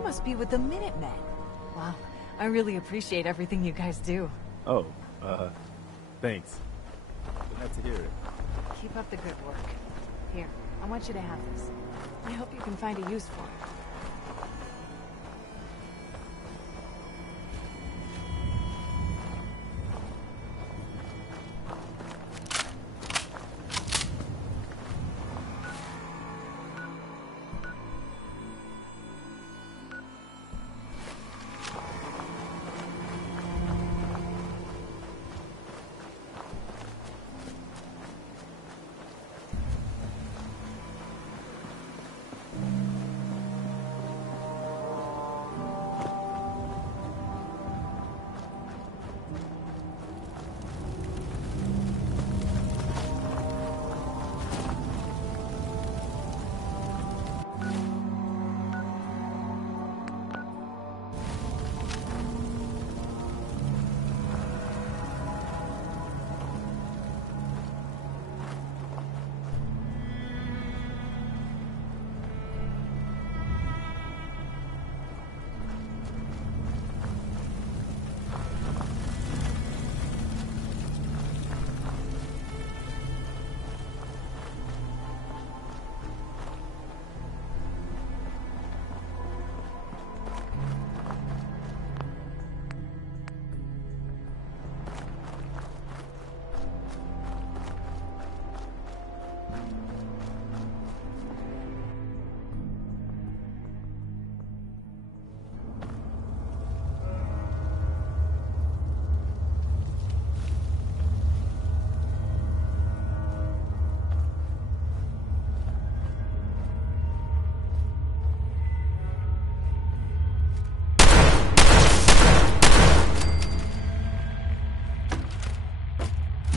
you must be with the Minutemen. Wow, I really appreciate everything you guys do. Oh, thanks. Glad to hear it. Keep up the good work. Here, I want you to have this. I hope you can find a use for it.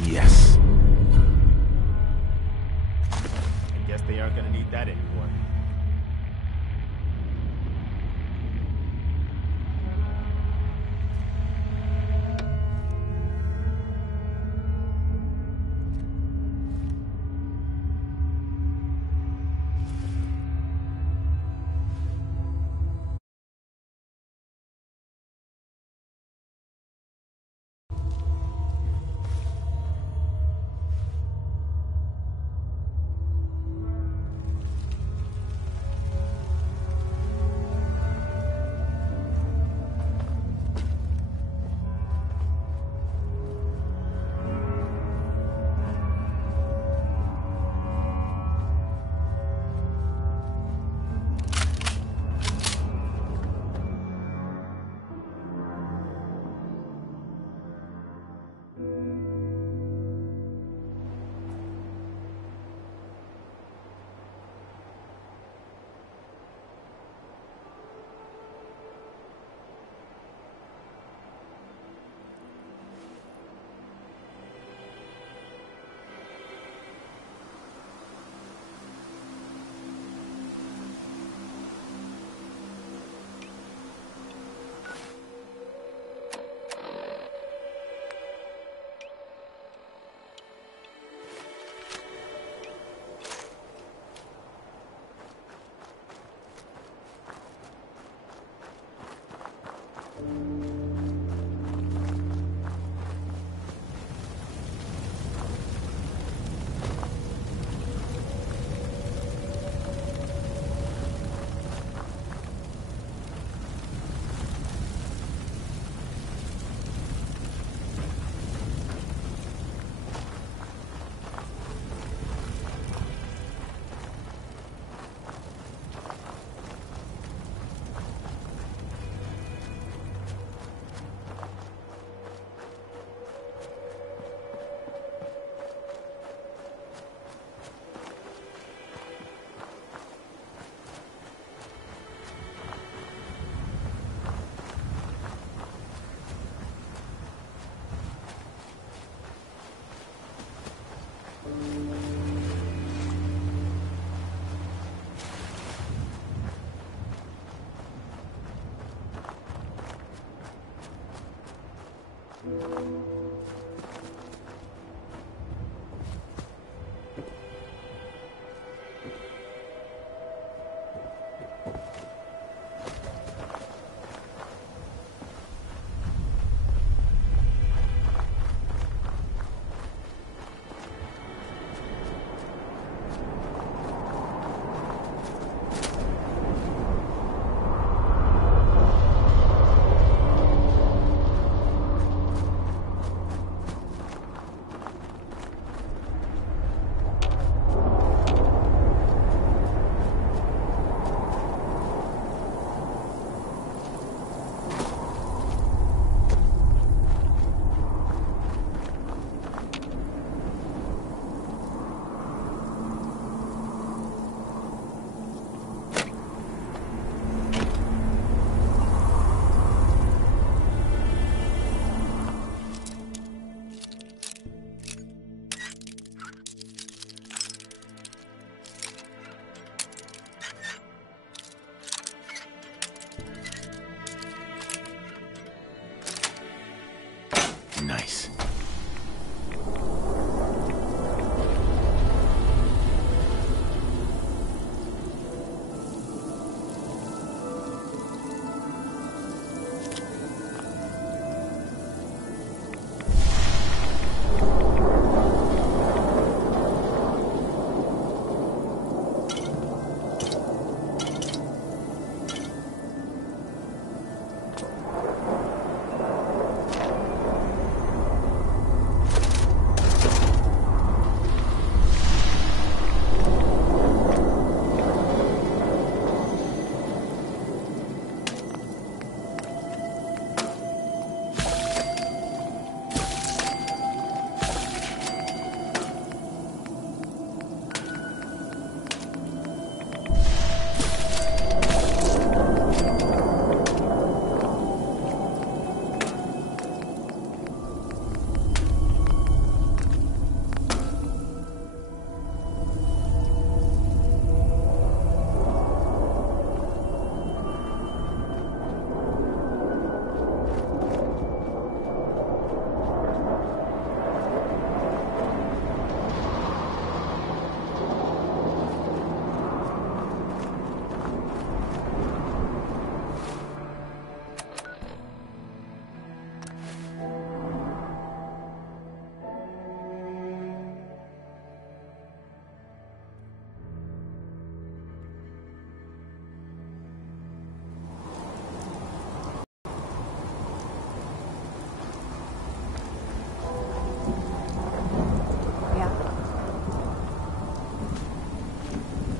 Yes. I guess they aren't gonna need that anymore.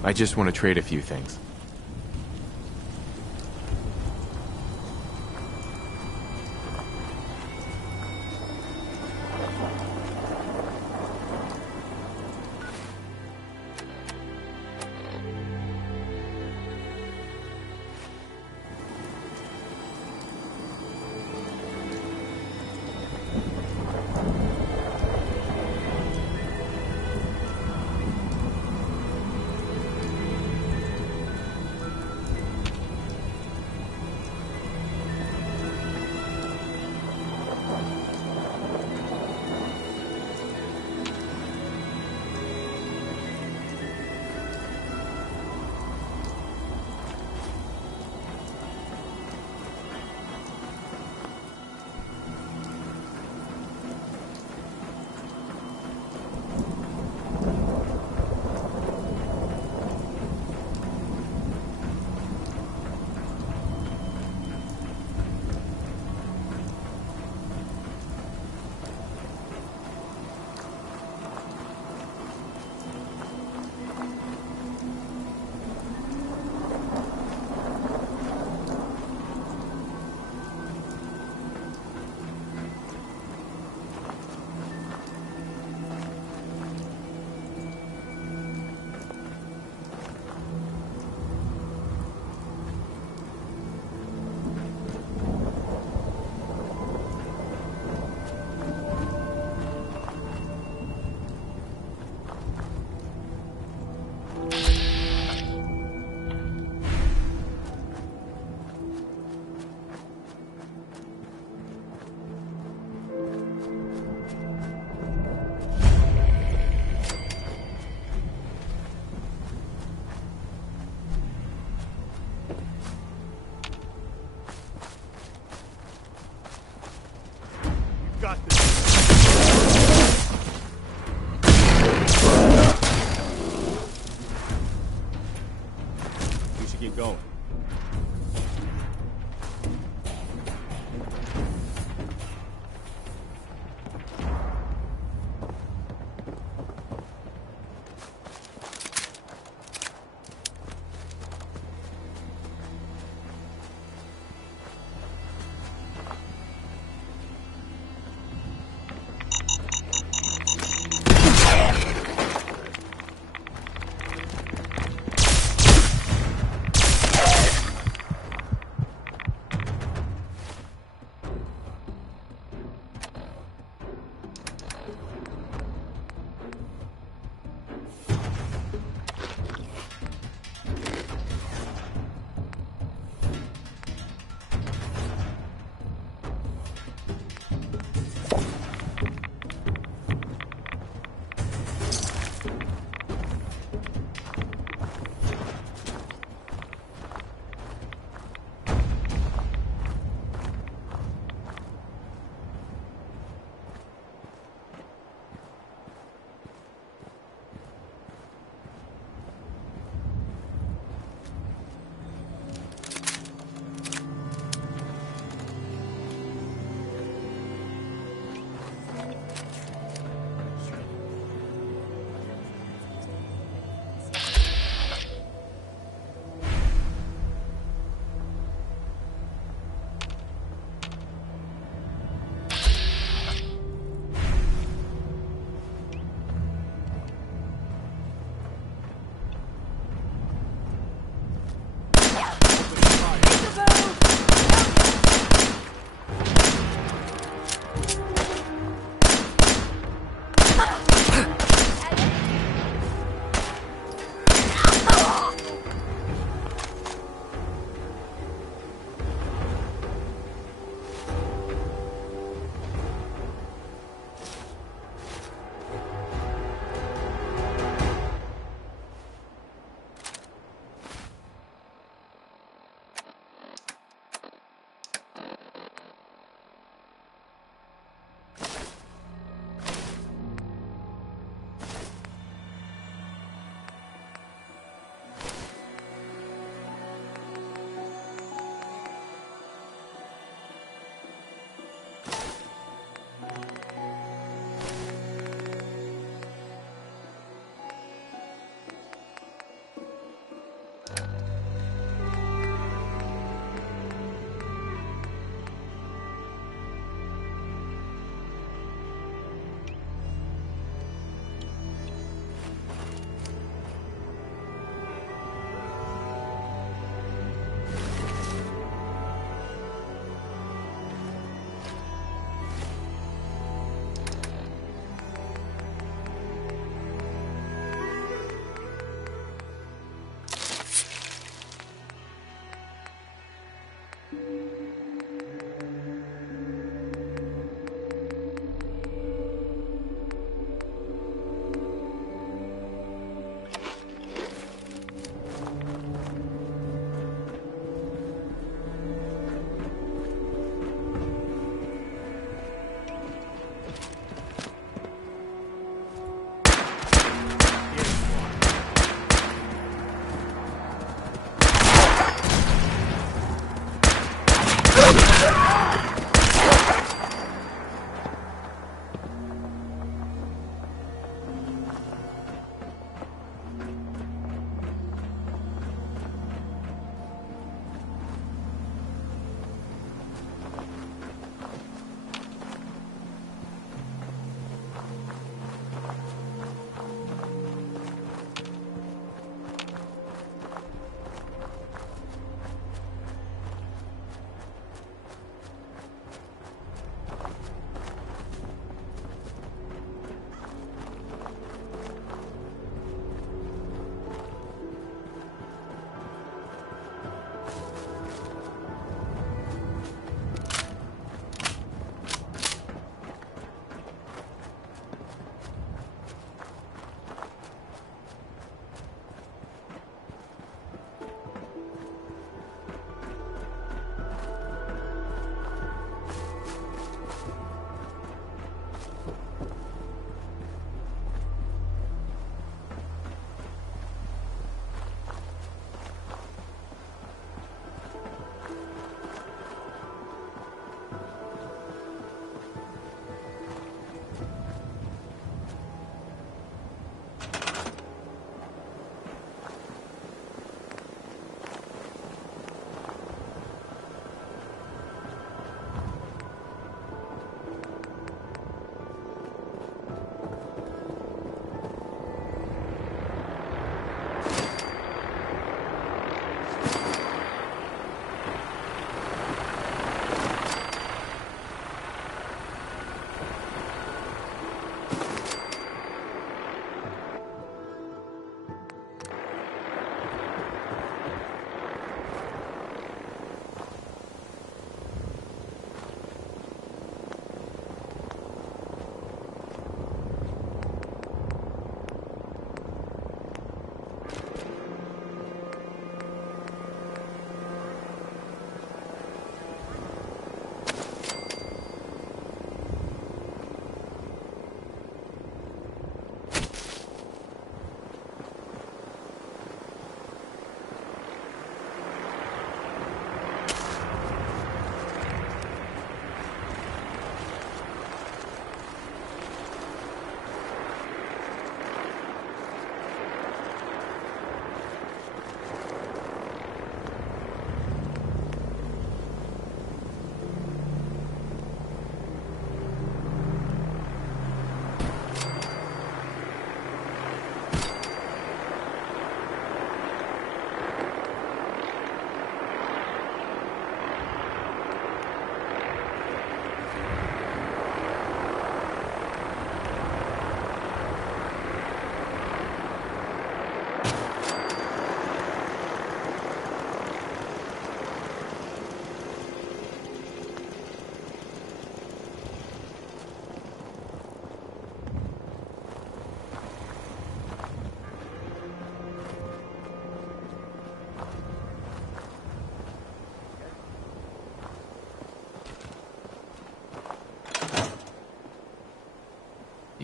I just want to trade a few things.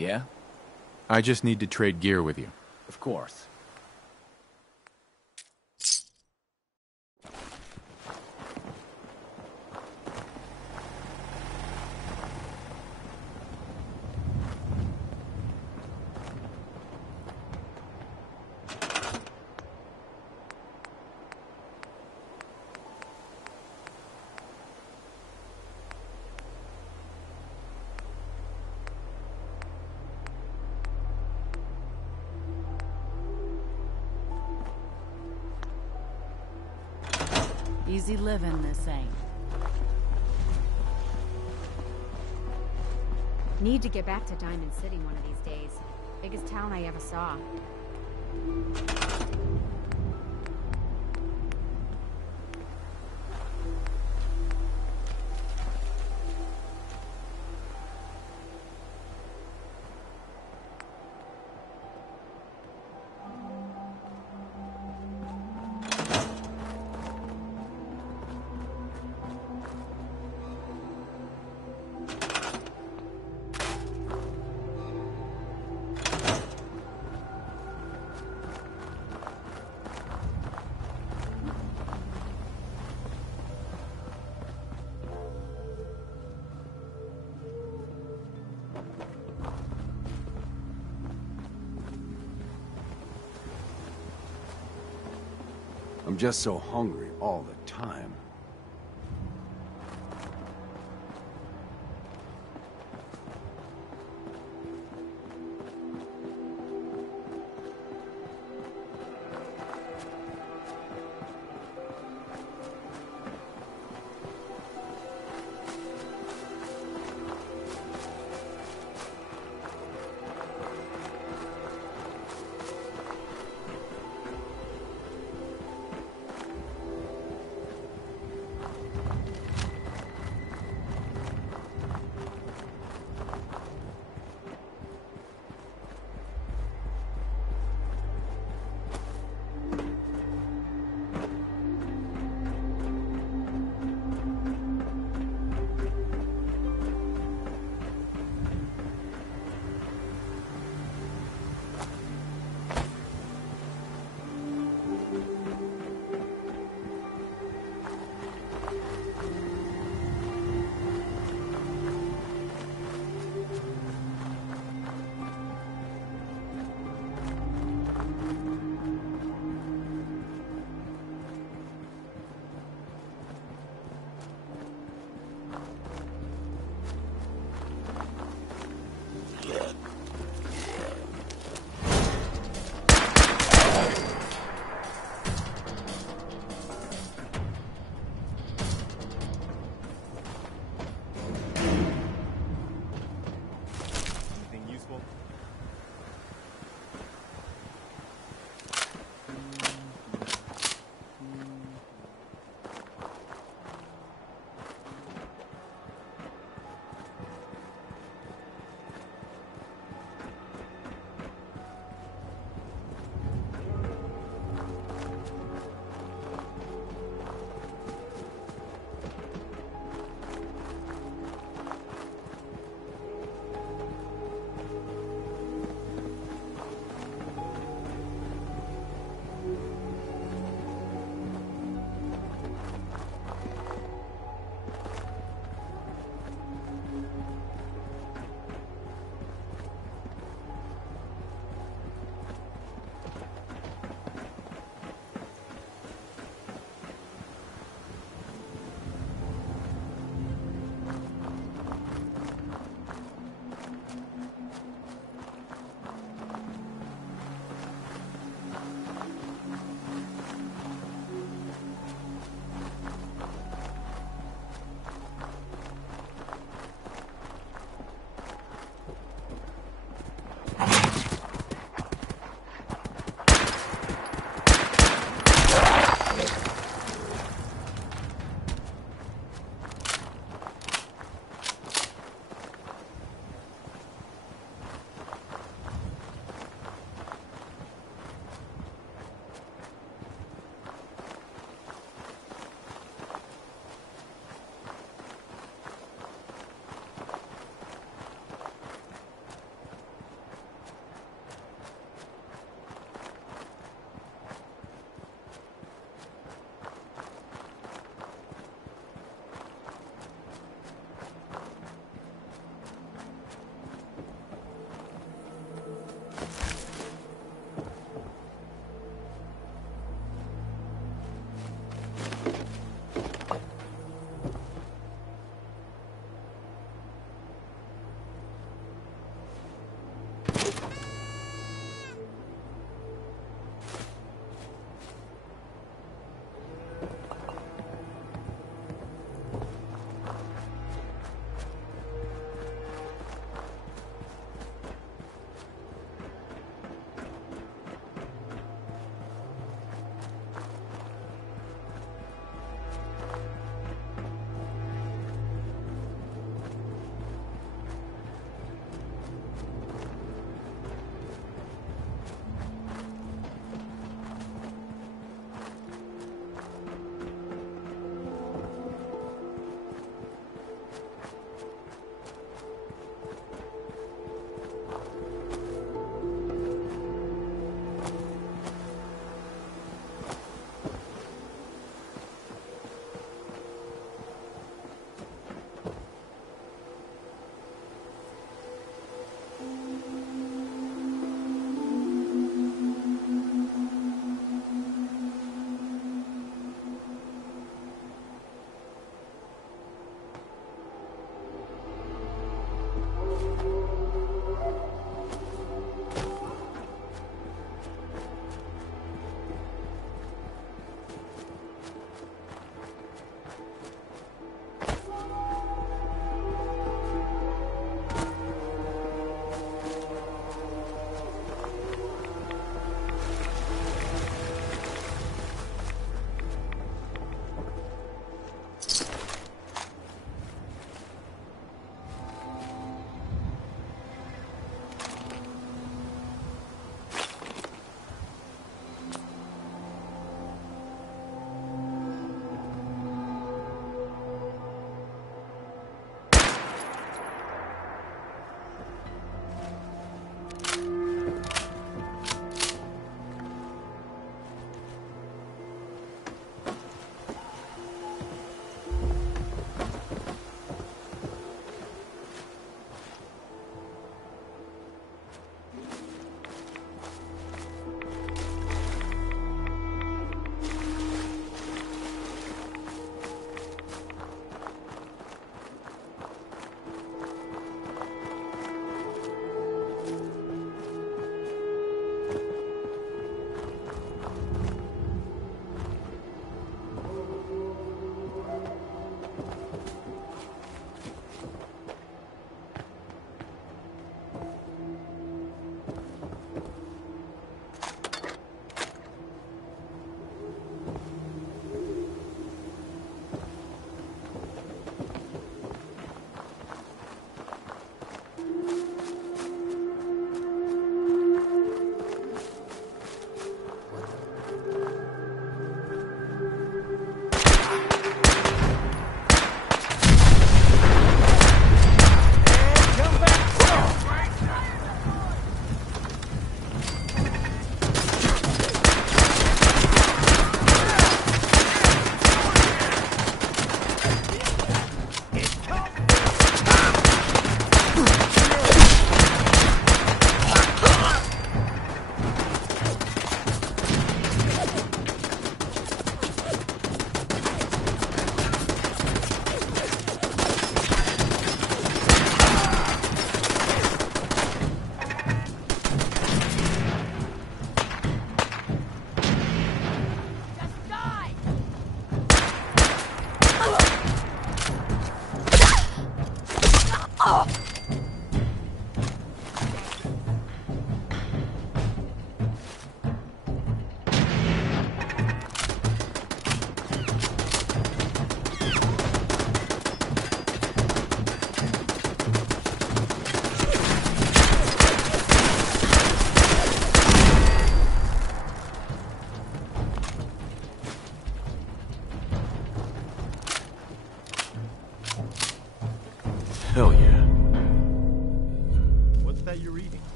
Yeah? I just need to trade gear with you. Of course. Easy living, this ain't. Need to get back to Diamond City one of these days. Biggest town I ever saw. just so hungry all the time.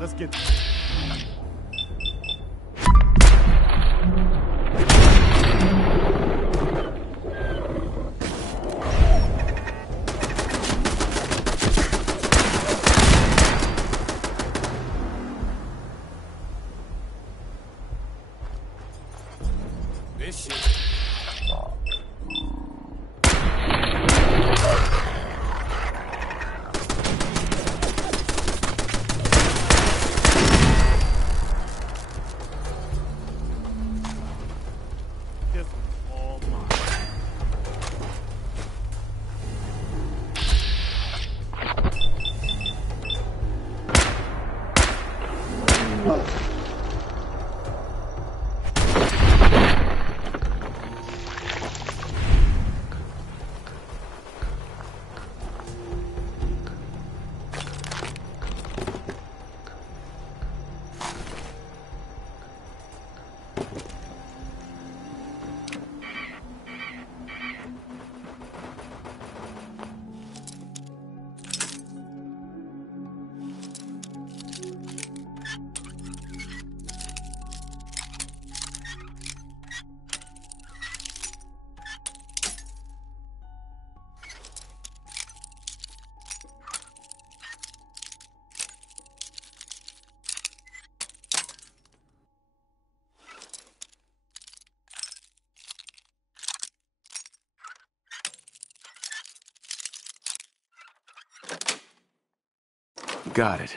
Let's get... This shit. This one's all mine. Got it.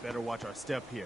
Better watch our step here.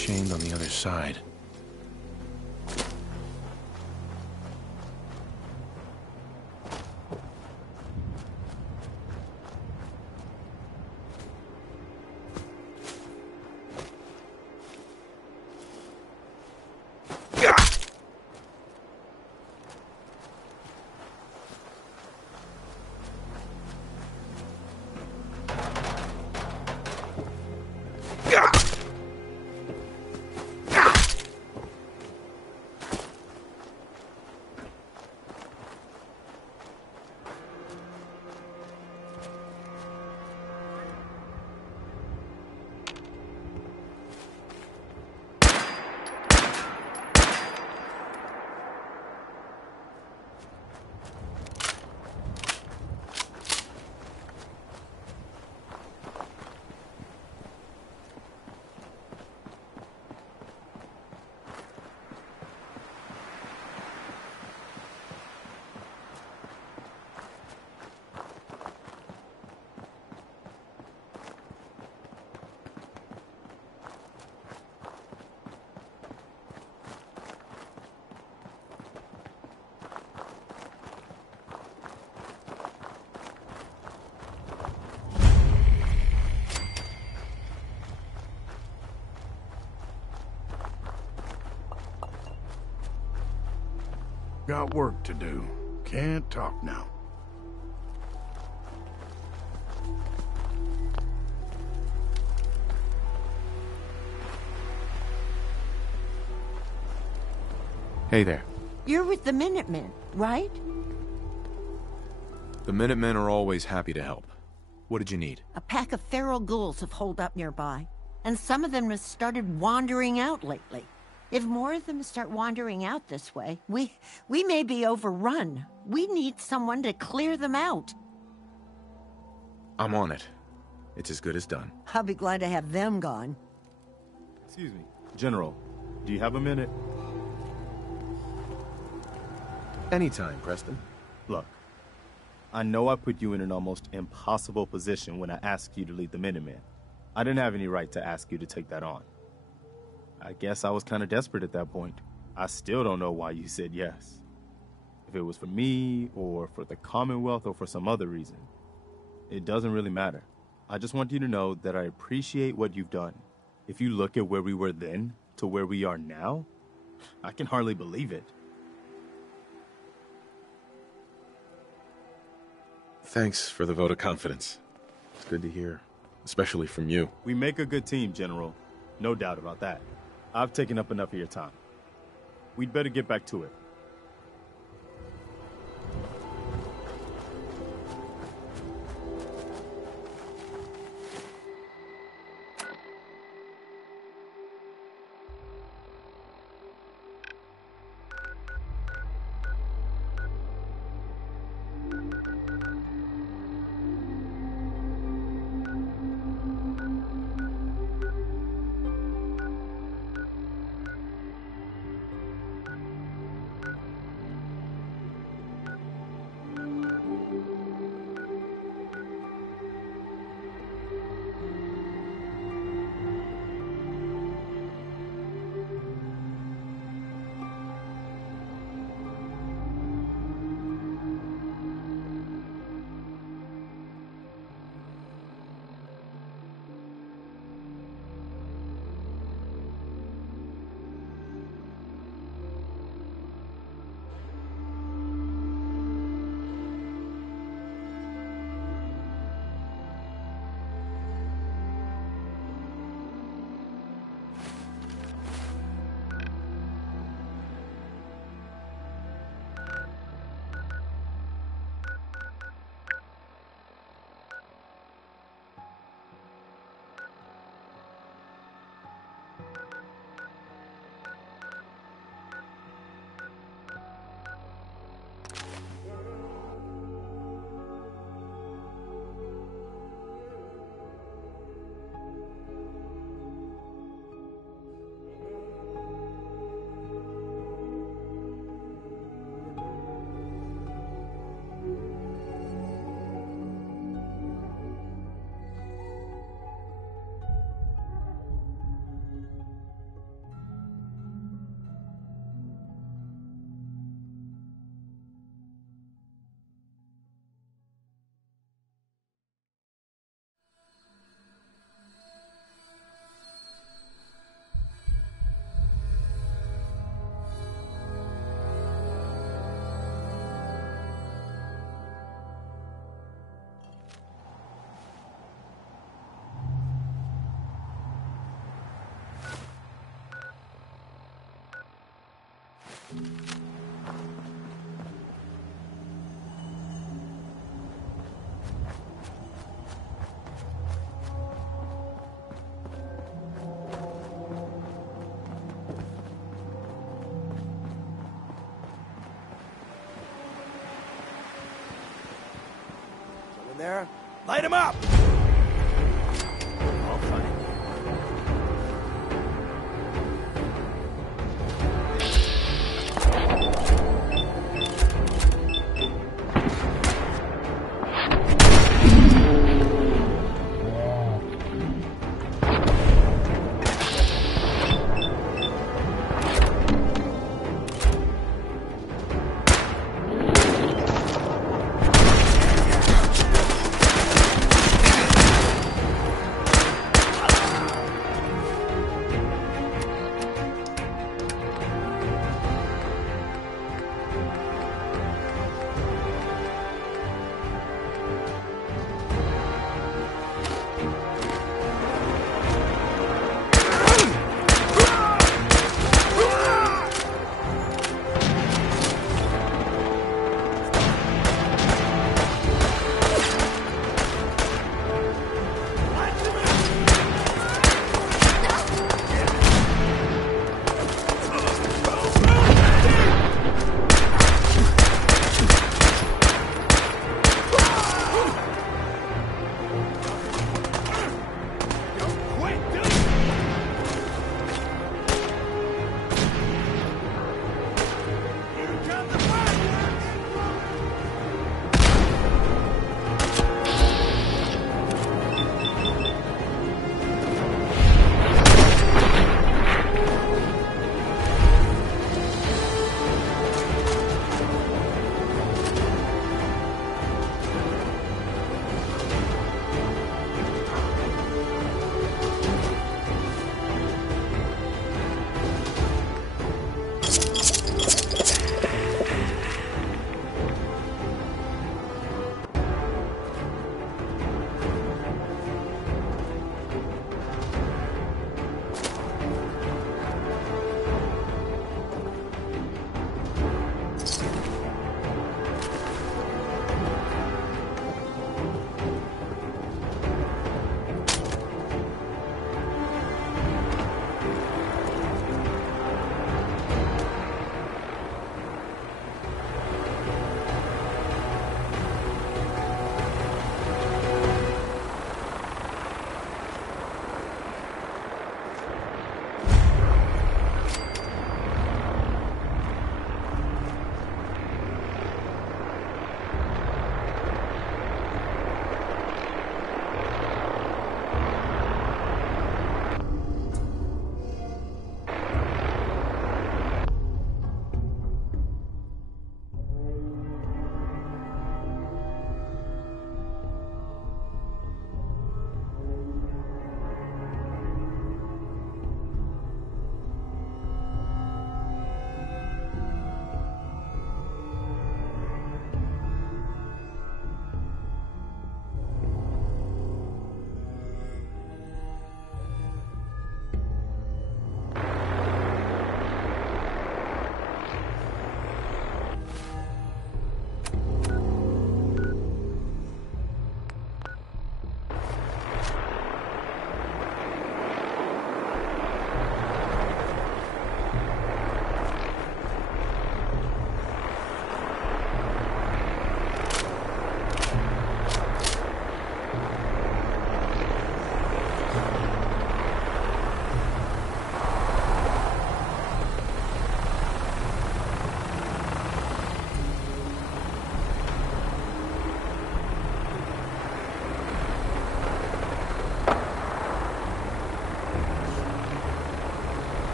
chained on the other side. Got work to do. Can't talk now. Hey there. You're with the Minutemen, right? The Minutemen are always happy to help. What did you need? A pack of feral ghouls have holed up nearby, and some of them have started wandering out lately. If more of them start wandering out this way, we may be overrun. We need someone to clear them out. I'm on it. It's as good as done. I'll be glad to have them gone. Excuse me. General, do you have a minute? Anytime, Preston. Look, I know I put you in an almost impossible position when I asked you to lead the Minutemen. I didn't have any right to ask you to take that on. I guess I was kind of desperate at that point. I still don't know why you said yes. If it was for me, or for the Commonwealth, or for some other reason. It doesn't really matter. I just want you to know that I appreciate what you've done. If you look at where we were then, to where we are now, I can hardly believe it. Thanks for the vote of confidence. It's good to hear, especially from you. We make a good team, General. No doubt about that. I've taken up enough of your time. We'd better get back to it. Someone there? Light him up! I'll find you.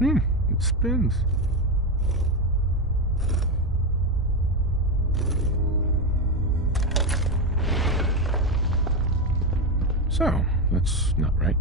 It spins. So, that's not right.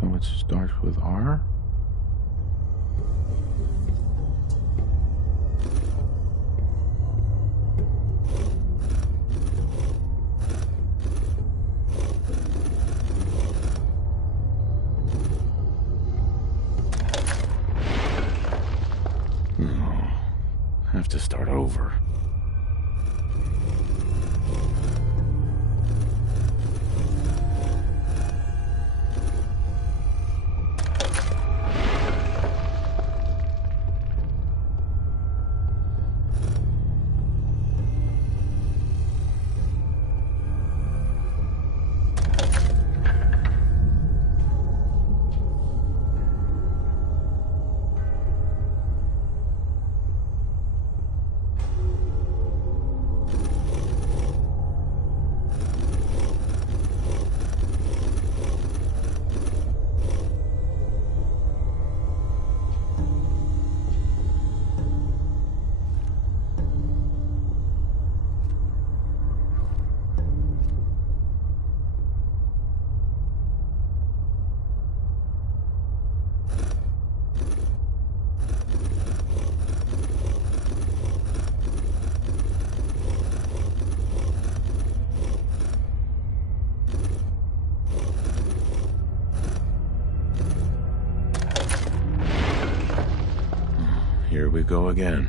So it starts with R? No. Have to start over. Here we go again.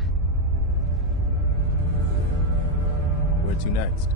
Where to next?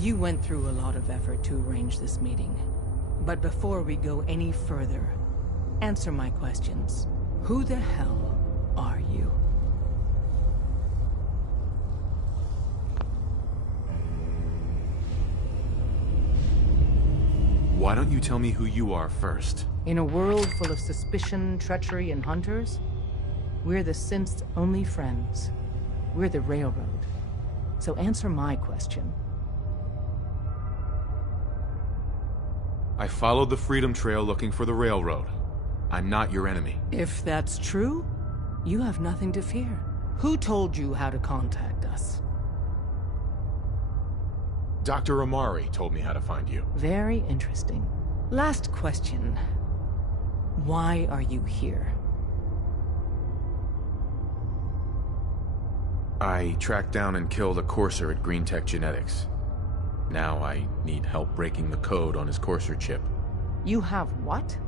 You went through a lot of effort to arrange this meeting. But before we go any further, answer my questions. Who the hell are you? Why don't you tell me who you are first? In a world full of suspicion, treachery, and hunters, we're the synth's only friends. We're the Railroad. So answer my question. I followed the Freedom Trail looking for the Railroad. I'm not your enemy. If that's true, you have nothing to fear. Who told you how to contact us? Dr. Amari told me how to find you. Very interesting. Last question. Why are you here? I tracked down and killed a Courser at Green Tech Genetics. Now I need help breaking the code on his Courser chip. You have what?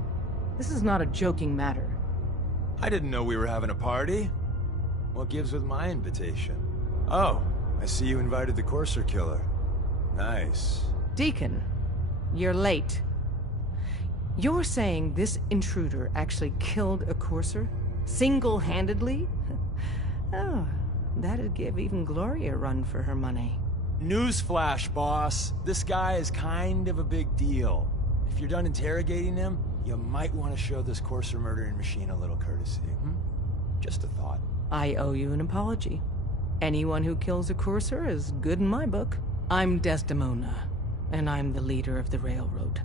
This is not a joking matter. I didn't know we were having a party. What gives with my invitation? Oh, I see you invited the Courser killer. Nice. Deacon, you're late. You're saying this intruder actually killed a Courser? Single-handedly? Oh, that'd give even Gloria a run for her money. Newsflash, boss. This guy is kind of a big deal. If you're done interrogating him, you might want to show this Courser murdering machine a little courtesy. Just a thought. I owe you an apology. Anyone who kills a Courser is good in my book. I'm Desdemona, and I'm the leader of the Railroad.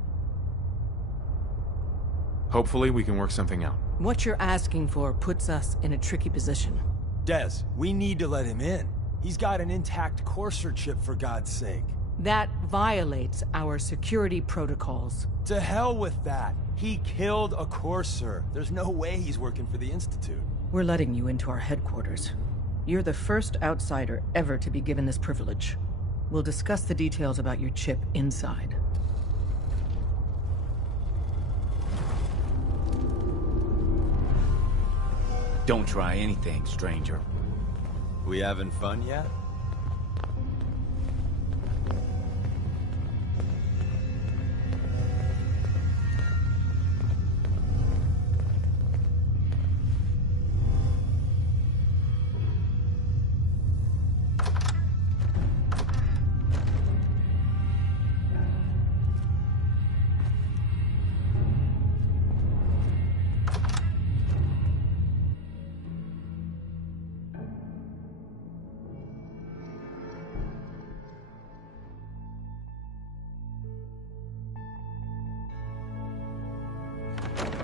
Hopefully we can work something out. What you're asking for puts us in a tricky position. Des, we need to let him in. He's got an intact Courser chip, for God's sake. That violates our security protocols. To hell with that. He killed a Courser. There's no way he's working for the Institute. We're letting you into our headquarters. You're the first outsider ever to be given this privilege. We'll discuss the details about your chip inside. Don't try anything, stranger. We having fun yet?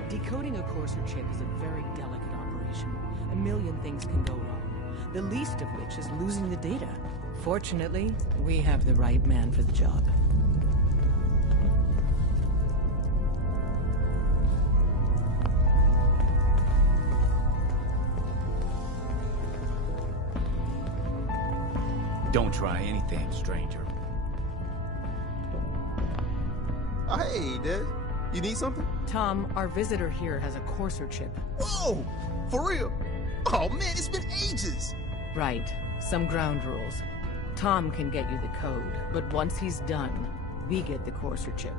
Decoding a Courser chip is a very delicate operation. A million things can go wrong, the least of which is losing the data. Fortunately, we have the right man for the job. Don't try anything, stranger. Oh, hey, Des. You need something? Tom, our visitor here has a Courser chip. Whoa! For real? Oh, man, it's been ages! Right. Some ground rules. Tom can get you the code, but once he's done, we get the Courser chip.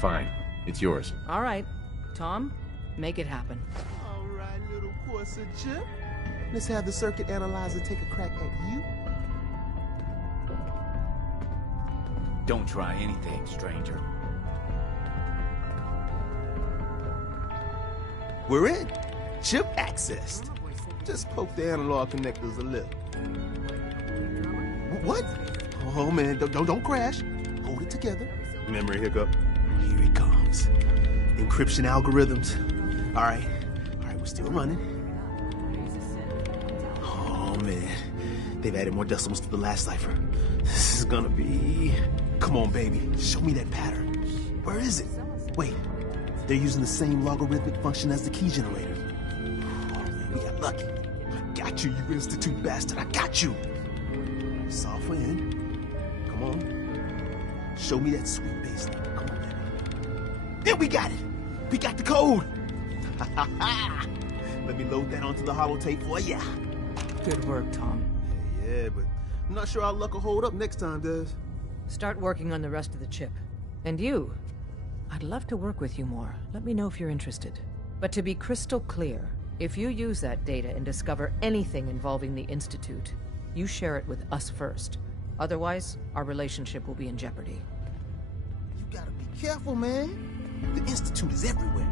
Fine. It's yours. All right. Tom, make it happen. All right, little Courser chip. Let's have the circuit analyzer take a crack at you. Don't try anything, stranger. We're in. Chip accessed. Just poke the analog connectors a little. What? Oh man, don't crash. Hold it together. Memory hiccup. Here it comes. Encryption algorithms. All right, we're still running. Oh man, they've added more decimals to the last cipher. This is gonna be... Come on, baby. Show me that pattern. Where is it? Wait. They're using the same logarithmic function as the key generator. Oh, man, we got lucky. I got you, you Institute bastard. I got you. Software in. Come on. Show me that sweet bass line. Come on, baby. There, we got it. We got the code. Let me load that onto the holotape for ya. Good work, Tom. Yeah, but I'm not sure our luck will hold up next time, Des. Start working on the rest of the chip. And you, I'd love to work with you more. Let me know if you're interested. But to be crystal clear, if you use that data and discover anything involving the Institute, you share it with us first. Otherwise, our relationship will be in jeopardy. You gotta be careful, man. The Institute is everywhere.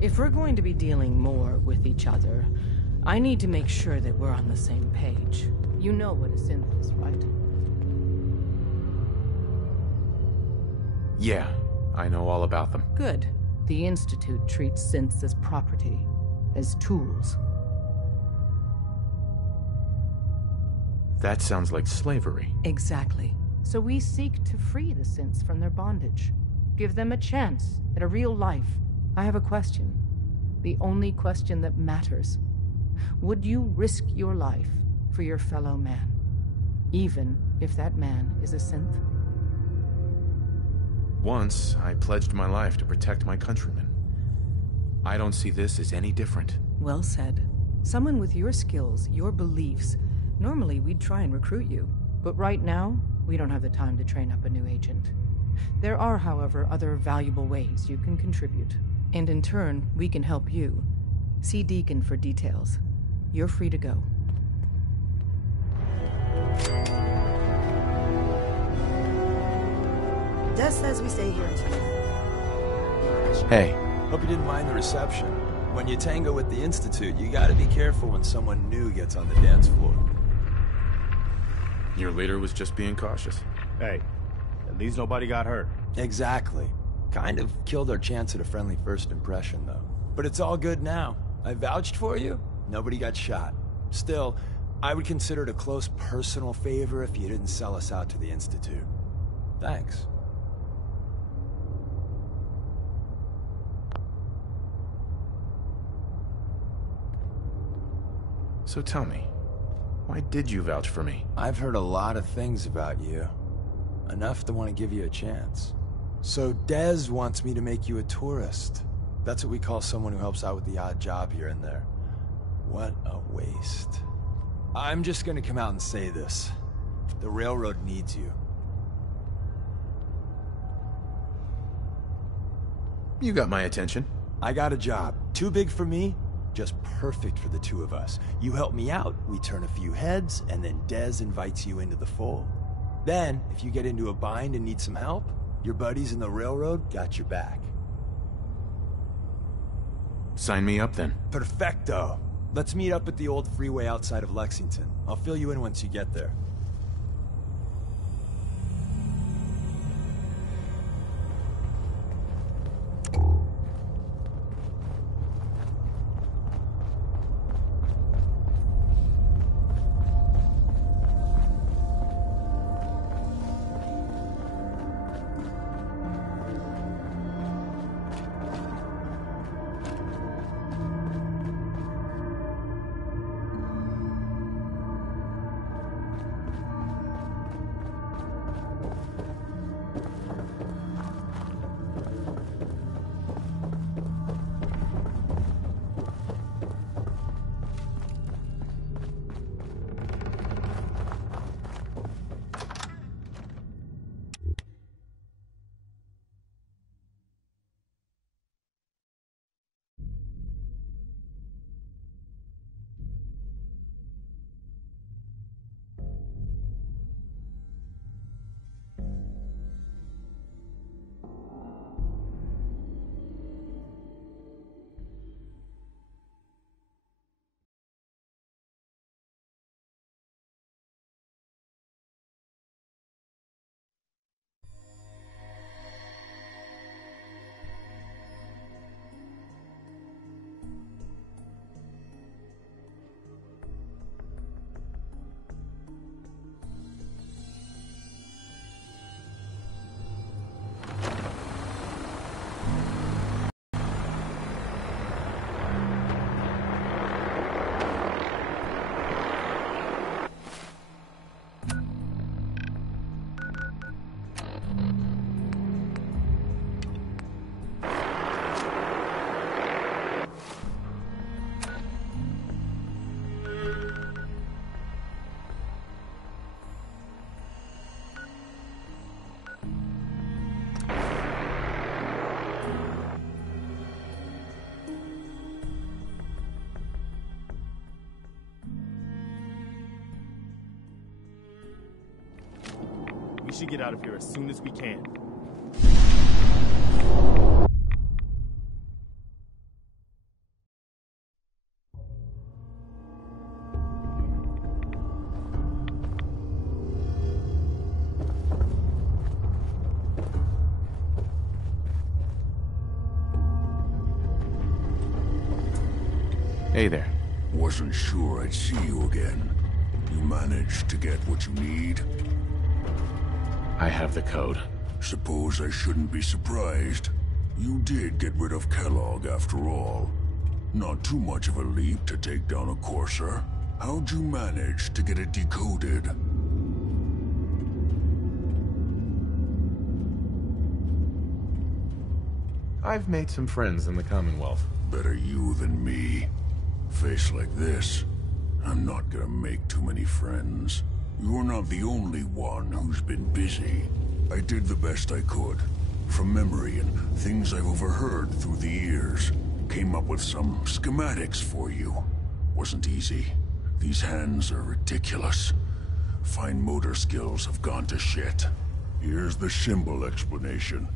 If we're going to be dealing more with each other, I need to make sure that we're on the same page. You know what a synth is, right? Yeah, I know all about them. Good. The Institute treats synths as property, as tools. That sounds like slavery. Exactly. So we seek to free the synths from their bondage. Give them a chance at a real life. I have a question. The only question that matters. Would you risk your life for your fellow man? Even if that man is a synth? Once, I pledged my life to protect my countrymen. I don't see this as any different. Well said. Someone with your skills, your beliefs, normally we'd try and recruit you. But right now, we don't have the time to train up a new agent. There are, however, other valuable ways you can contribute. And in turn, we can help you. See Deacon for details. You're free to go. Des says we stay here until... Hey. Hope you didn't mind the reception. When you tango with the Institute, you gotta be careful when someone new gets on the dance floor. Your leader was just being cautious. Hey, at least nobody got hurt. Exactly. Kind of killed our chance at a friendly first impression, though. But it's all good now. I vouched for you. Nobody got shot. Still, I would consider it a close personal favor if you didn't sell us out to the Institute. Thanks. So tell me, why did you vouch for me? I've heard a lot of things about you. Enough to want to give you a chance. So Des wants me to make you a tourist. That's what we call someone who helps out with the odd job here and there. What a waste. I'm just gonna come out and say this. The railroad needs you. You got my attention. I got a job. Too big for me, just perfect for the two of us. You help me out, we turn a few heads, and then Des invites you into the fold. Then, if you get into a bind and need some help, your buddies in the railroad got your back. Sign me up then. Perfecto. Let's meet up at the old freeway outside of Lexington. I'll fill you in once you get there. should get out of here as soon as we can. Hey there. Wasn't sure I'd see you again. You managed to get what you need? I have the code. Suppose I shouldn't be surprised. You did get rid of Kellogg after all. Not too much of a leap to take down a Courser. How'd you manage to get it decoded? I've made some friends in the Commonwealth. Better you than me. Face like this, I'm not gonna make too many friends. You're not the only one who's been busy. I did the best I could. From memory and things I've overheard through the years. Came up with some schematics for you. Wasn't easy. These hands are ridiculous. Fine motor skills have gone to shit. Here's the symbol explanation.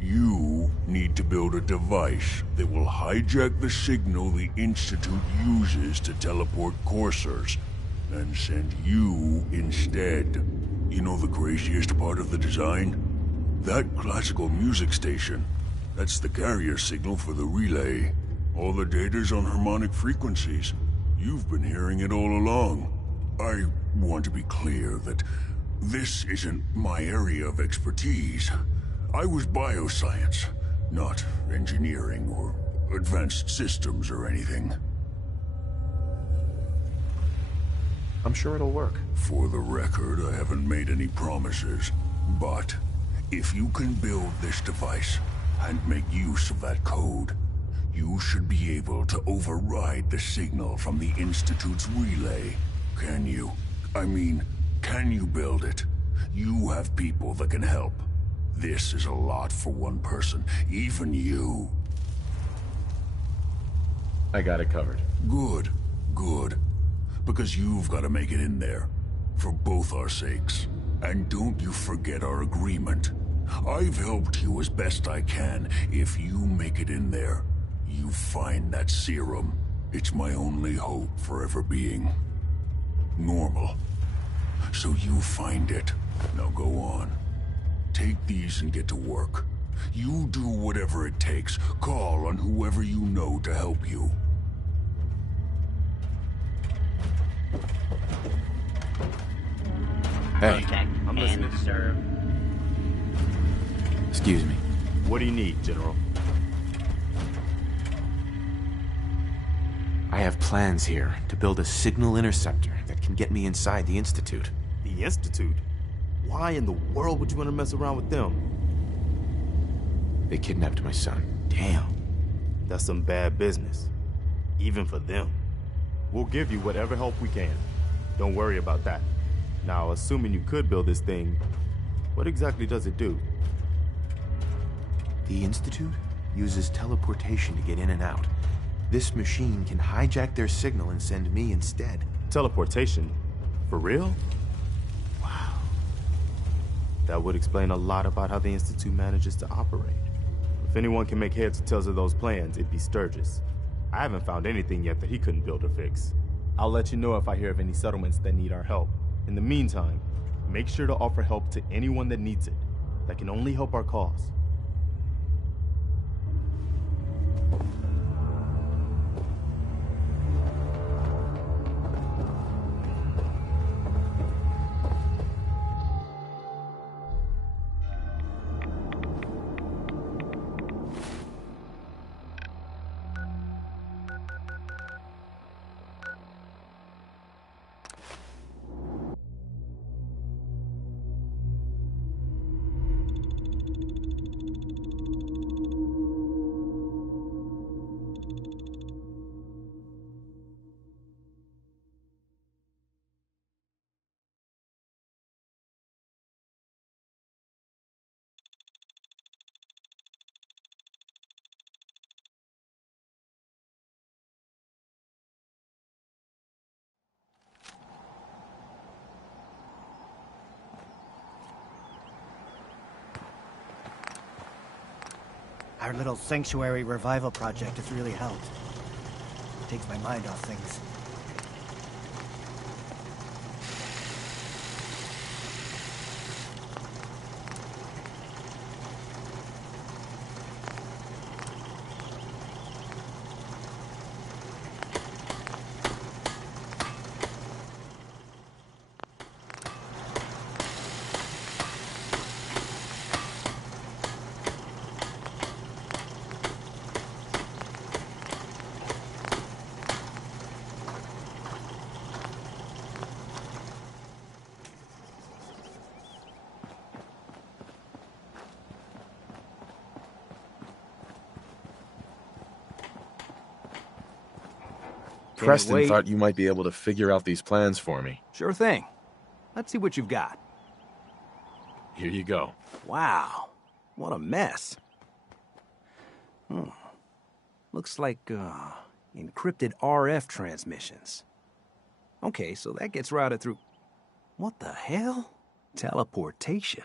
You need to build a device that will hijack the signal the Institute uses to teleport coursers, and send you instead. You know the craziest part of the design? That classical music station. That's the carrier signal for the relay. All the data's on harmonic frequencies. You've been hearing it all along. I want to be clear that this isn't my area of expertise. I was bioscience, not engineering or advanced systems or anything. I'm sure it'll work. For the record, I haven't made any promises. But if you can build this device and make use of that code, you should be able to override the signal from the Institute's relay. Can you? I mean, can you build it? You have people that can help. This is a lot for one person, even you. I got it covered. Good, good. Because you've got to make it in there. For both our sakes. And don't you forget our agreement. I've helped you as best I can. If you make it in there, you find that serum. It's my only hope for ever being normal. So you find it. Now go on. Take these and get to work. You do whatever it takes. Call on whoever you know to help you. Hey. I'm listening. Excuse me. What do you need, General? I have plans here to build a signal interceptor that can get me inside the Institute. The Institute? Why in the world would you want to mess around with them? They kidnapped my son. Damn. That's some bad business. Even for them. We'll give you whatever help we can. Don't worry about that. Now, assuming you could build this thing, what exactly does it do? The Institute uses teleportation to get in and out. This machine can hijack their signal and send me instead. Teleportation? For real? Wow. That would explain a lot about how the Institute manages to operate. If anyone can make heads or tails of those plans, it'd be Sturgis. I haven't found anything yet that he couldn't build or fix. I'll let you know if I hear of any settlements that need our help. In the meantime, make sure to offer help to anyone that needs it. That can only help our cause. Our little sanctuary revival project has really helped. It takes my mind off things. Preston thought you might be able to figure out these plans for me. Sure thing. Let's see what you've got. Here you go. Wow. What a mess. Looks like, encrypted RF transmissions. Okay, so that gets routed through... What the hell? Teleportation.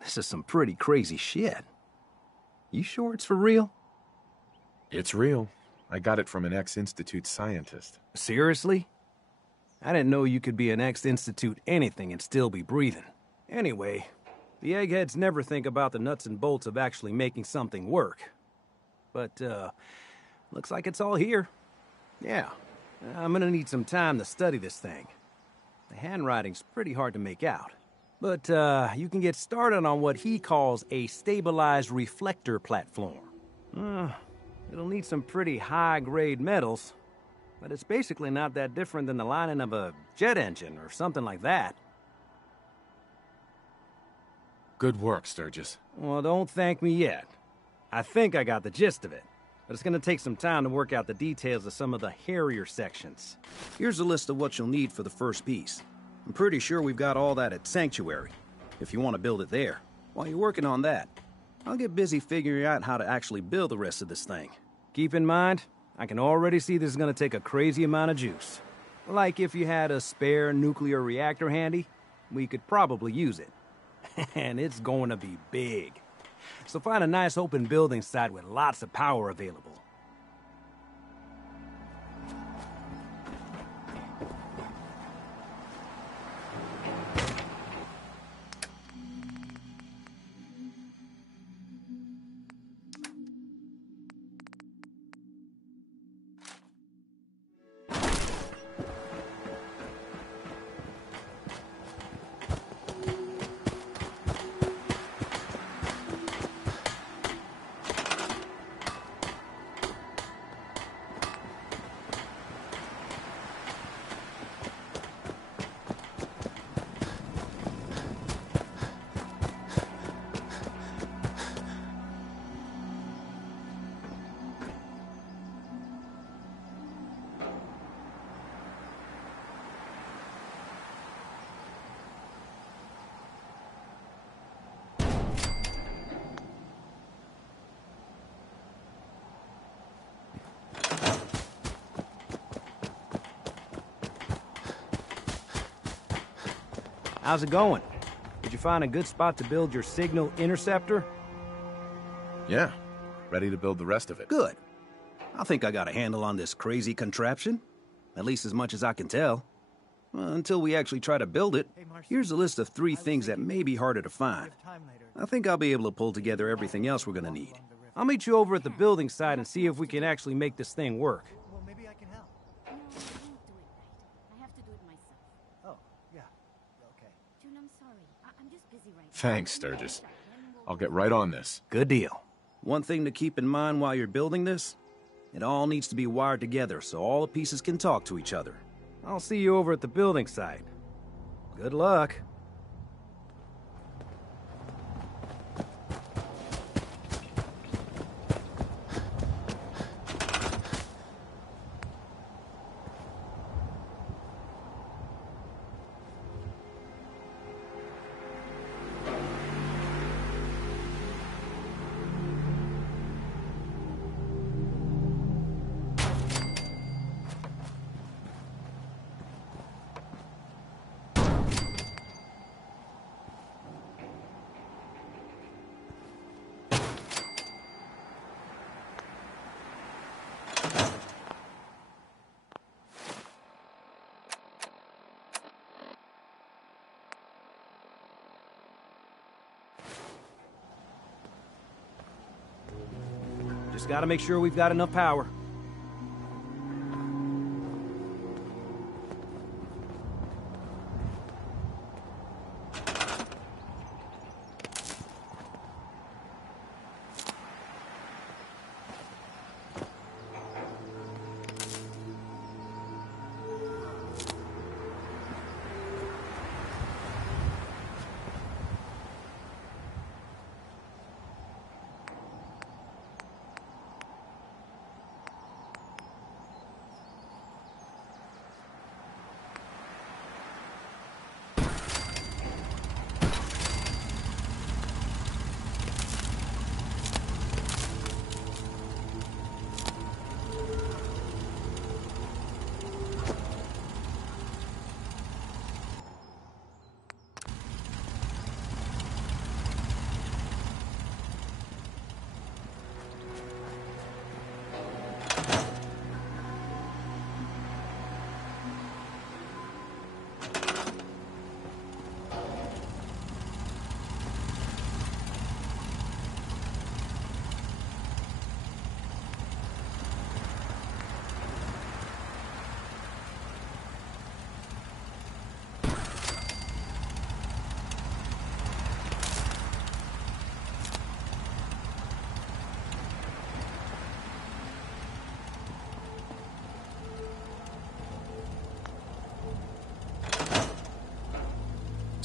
This is some pretty crazy shit. You sure it's for real? It's real. I got it from an ex-Institute scientist. Seriously? I didn't know you could be an ex-Institute anything and still be breathing. Anyway, the eggheads never think about the nuts and bolts of actually making something work. But, looks like it's all here. Yeah, I'm gonna need some time to study this thing. The handwriting's pretty hard to make out. But, you can get started on what he calls a stabilized reflector platform. It'll need some pretty high-grade metals, but it's basically not that different than the lining of a jet engine or something like that. Good work, Sturgis. Well, don't thank me yet. I think I got the gist of it, but it's gonna take some time to work out the details of some of the hairier sections. Here's a list of what you'll need for the first piece. I'm pretty sure we've got all that at Sanctuary, if you want to build it there. While you're working on that, I'll get busy figuring out how to actually build the rest of this thing. Keep in mind, I can already see this is gonna take a crazy amount of juice. Like if you had a spare nuclear reactor handy, we could probably use it. And it's going to be big. So find a nice open building site with lots of power available. How's it going? Did you find a good spot to build your signal interceptor? Yeah, ready to build the rest of it. Good. I think I got a handle on this crazy contraption. At least as much as I can tell. Until we actually try to build it, here's a list of 3 things that may be harder to find. I think I'll be able to pull together everything else we're gonna need. I'll meet you over at the building site and see if we can actually make this thing work. Well, maybe I can help. No, I won't do it right. I have to do it myself. Oh, yeah. Okay. June, I'm sorry. I'm just busy right now. Thanks, Sturgis. I'll get right on this. Good deal. One thing to keep in mind while you're building this, it all needs to be wired together so all the pieces can talk to each other. I'll see you over at the building site. Good luck. Just gotta make sure we've got enough power.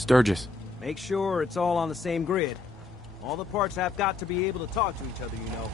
Sturgis. Make sure it's all on the same grid. All the parts have got to be able to talk to each other, you know.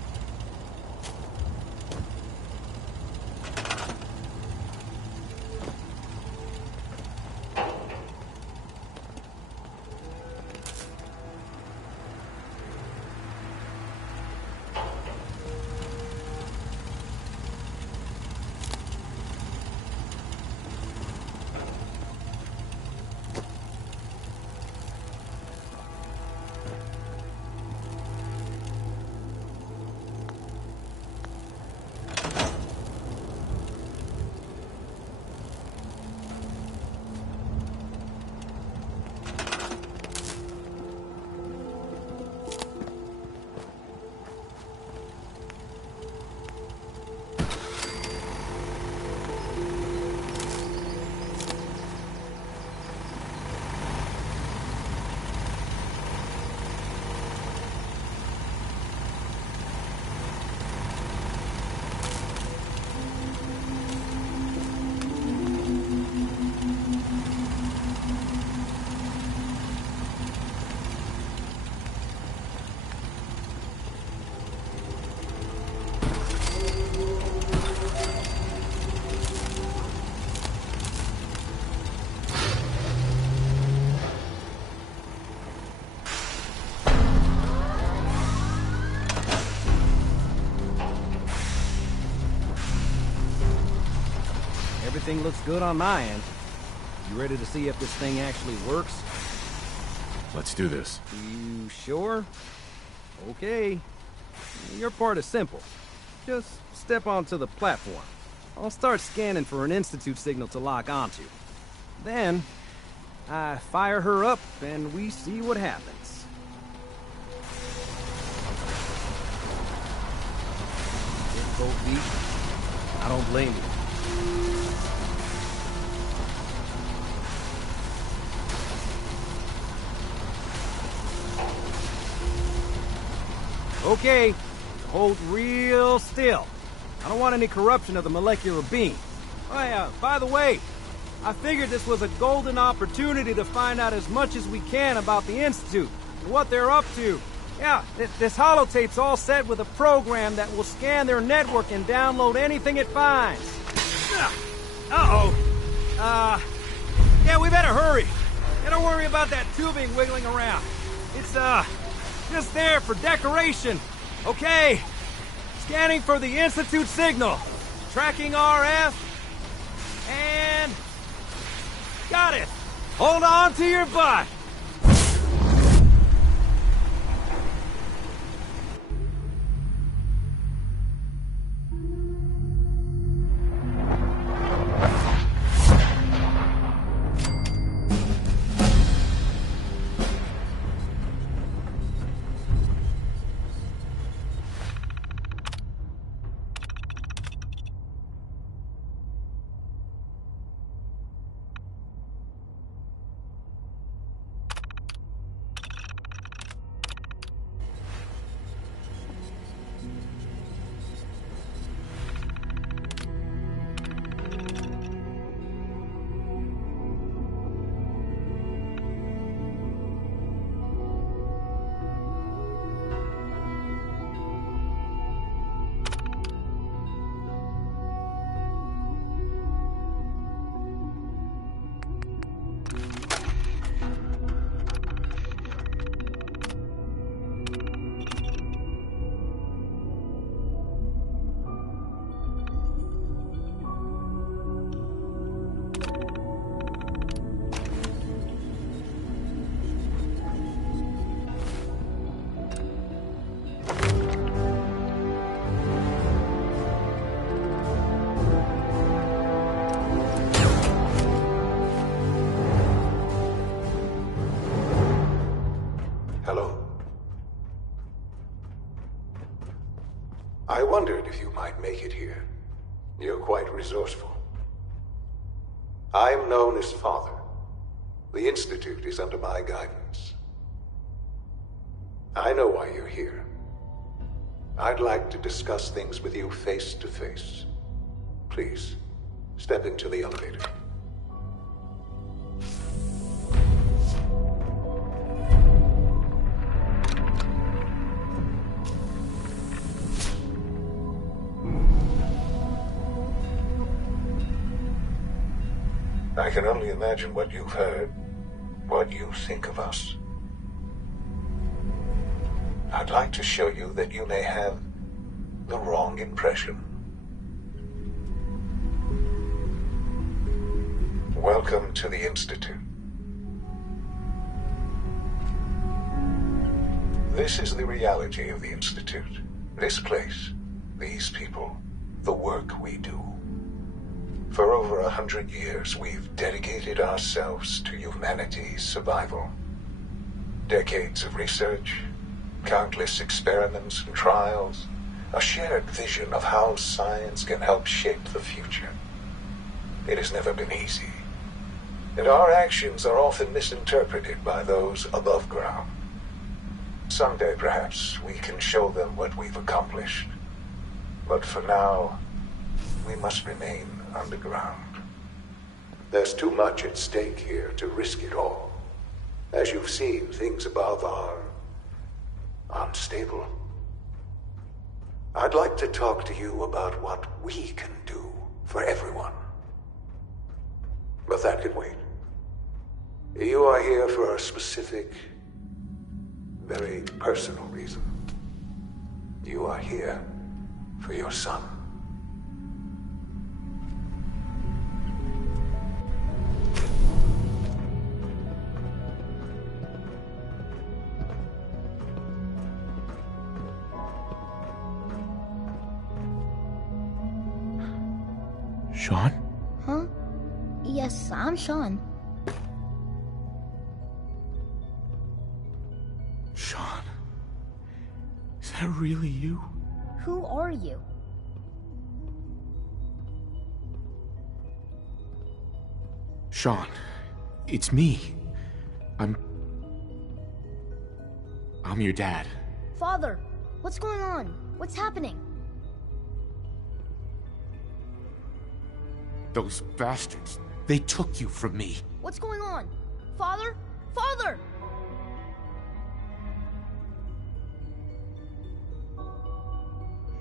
Everything looks good on my end. You ready to see if this thing actually works? Let's do this. You sure? Okay. Your part is simple. Just step onto the platform. I'll start scanning for an Institute signal to lock onto. Then, I fire her up and we see what happens. Difficult beat. I don't blame you. Okay, hold real still. I don't want any corruption of the molecular beam. Oh yeah, by the way, I figured this was a golden opportunity to find out as much as we can about the Institute and what they're up to. Yeah, this holotape's all set with a program that will scan their network and download anything it finds. Uh-oh. Yeah, we better hurry. And don't worry about that tubing wiggling around. It's, just there for decoration. Okay. Scanning for the Institute signal. Tracking RF. And... got it. Hold on to your butt. I wondered if you might make it here. You're quite resourceful. I'm known as Father. The Institute is under my guidance. I know why you're here. I'd like to discuss things with you face to face. Please, step into the elevator. I can only imagine what you've heard, what you think of us. I'd like to show you that you may have the wrong impression. Welcome to the Institute. This is the reality of the Institute. This place, these people, the work we do. For over 100 years, we've dedicated ourselves to humanity's survival. Decades of research, countless experiments and trials, a shared vision of how science can help shape the future. It has never been easy, and our actions are often misinterpreted by those above ground. Someday, perhaps, we can show them what we've accomplished. But for now, we must remain underground. There's too much at stake here to risk it all. As you've seen, things above are unstable. I'd like to talk to you about what we can do for everyone. But that can wait. You are here for a specific, very personal reason. You are here for your son. Sean? Huh? Yes, I'm Sean. Sean? Is that really you? Who are you? Sean, it's me. I'm your dad. Father, what's going on? What's happening? Those bastards, they took you from me. What's going on? Father? Father!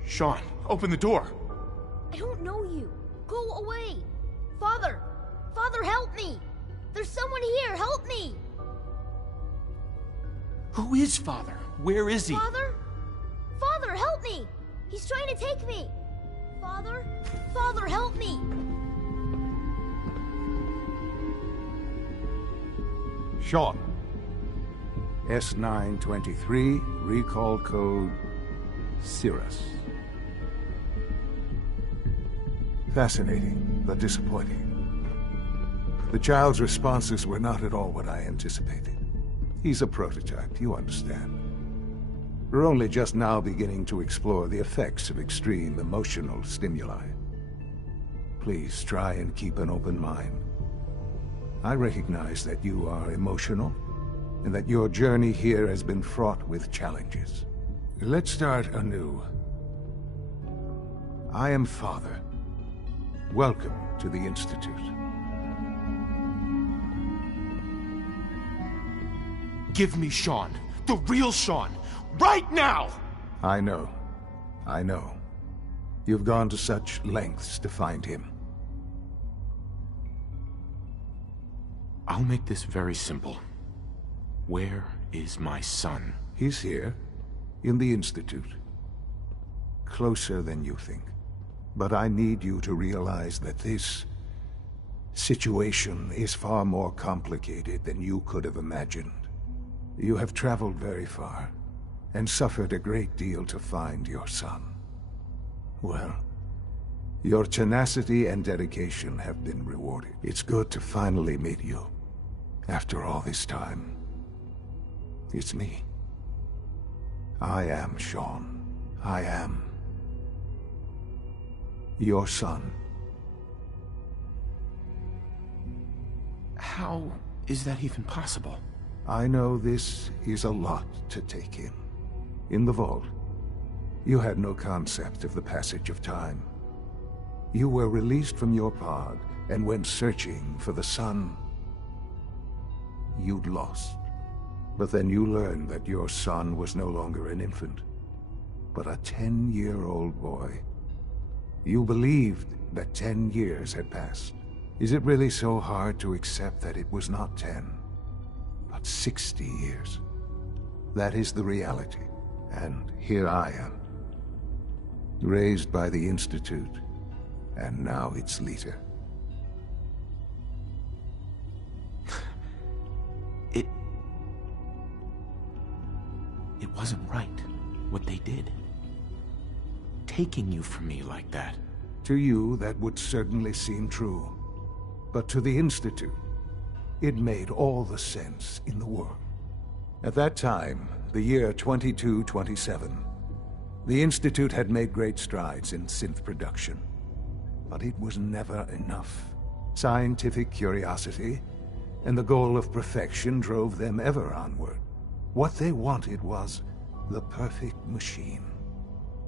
Sean, open the door. I don't know you. Go away. Father! Father, help me! There's someone here, help me! Who is Father? Where is he? Father? Father, help me! He's trying to take me! Father? Father, help me! Sean. S923, recall code Cirrus. Fascinating, but disappointing. The child's responses were not at all what I anticipated. He's a prototype, you understand. We're only just now beginning to explore the effects of extreme emotional stimuli. Please try and keep an open mind. I recognize that you are emotional, and that your journey here has been fraught with challenges. Let's start anew. I am Father. Welcome to the Institute. Give me Sean. The real Sean. Right now! I know. I know. You've gone to such lengths to find him. I'll make this very simple. Where is my son? He's here, in the Institute. Closer than you think. But I need you to realize that this situation is far more complicated than you could have imagined. You have traveled very far, and suffered a great deal to find your son. Well, your tenacity and dedication have been rewarded. It's good to finally meet you. After all this time, it's me. I am Sean. I am Your son. How is that even possible? I know this is a lot to take in. In the vault, you had no concept of the passage of time. You were released from your pod and went searching for the son you'd lost. But then you learned that your son was no longer an infant, but a 10-year-old boy. You believed that 10 years had passed. Is it really so hard to accept that it was not 10, but 60 years? That is the reality, and here I am, raised by the Institute, and now its leader. It wasn't right, what they did. Taking you from me like that. To you, that would certainly seem true. But to the Institute, it made all the sense in the world. At that time, the year 2227, the Institute had made great strides in synth production. But it was never enough. Scientific curiosity and the goal of perfection drove them ever onward. What they wanted was the perfect machine.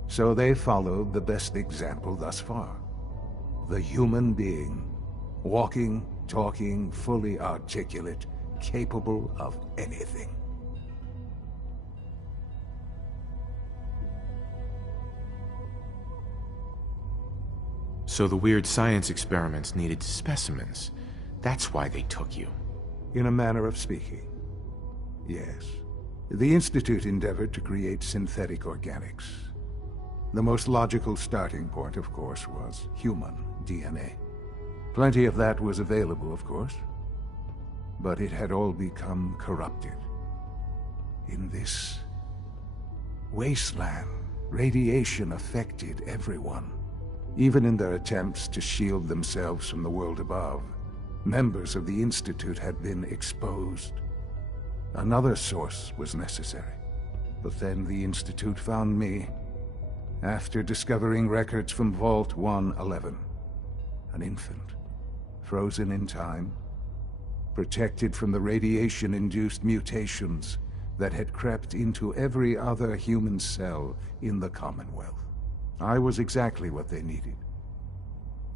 So they followed the best example thus far. The human being, walking, talking, fully articulate, capable of anything. So the weird science experiments needed specimens. That's why they took you. In a manner of speaking, yes. The Institute endeavored to create synthetic organics. The most logical starting point, of course, was human DNA. Plenty of that was available, of course, but it had all become corrupted. In this wasteland, radiation affected everyone. Even in their attempts to shield themselves from the world above, members of the Institute had been exposed. Another source was necessary. But then the Institute found me after discovering records from Vault 111. An infant, frozen in time, protected from the radiation-induced mutations that had crept into every other human cell in the Commonwealth. I was exactly what they needed.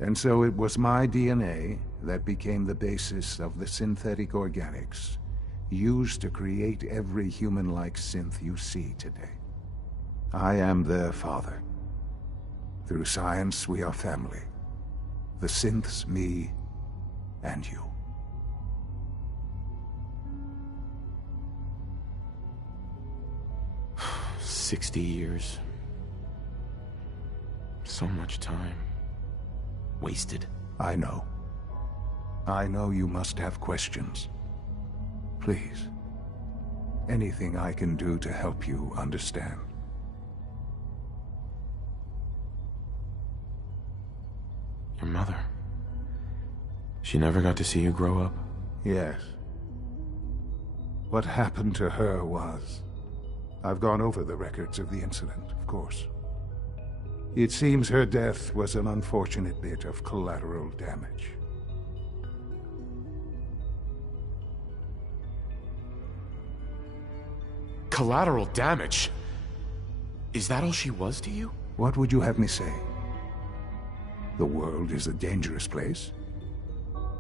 And so it was my DNA that became the basis of the synthetic organics used to create every human-like synth you see today. I am their father. Through science, we are family. The synths, me, and you. — 60 years. So much time. Wasted. I know. I know you must have questions. Please. Anything I can do to help you understand. Your mother. She never got to see you grow up? Yes. What happened to her was... I've gone over the records of the incident, of course. It seems her death was an unfortunate bit of collateral damage. Collateral damage? Is that all she was to you? What would you have me say? The world is a dangerous place.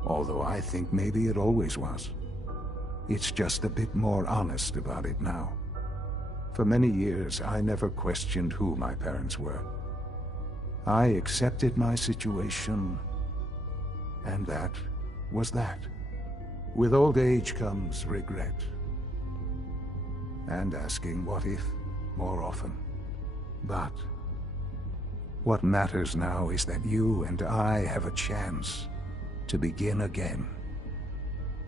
Although I think maybe it always was. It's just a bit more honest about it now. For many years, I never questioned who my parents were. I accepted my situation, and that was that. With old age comes regret. And asking what if more often. But what matters now is that you and I have a chance to begin again.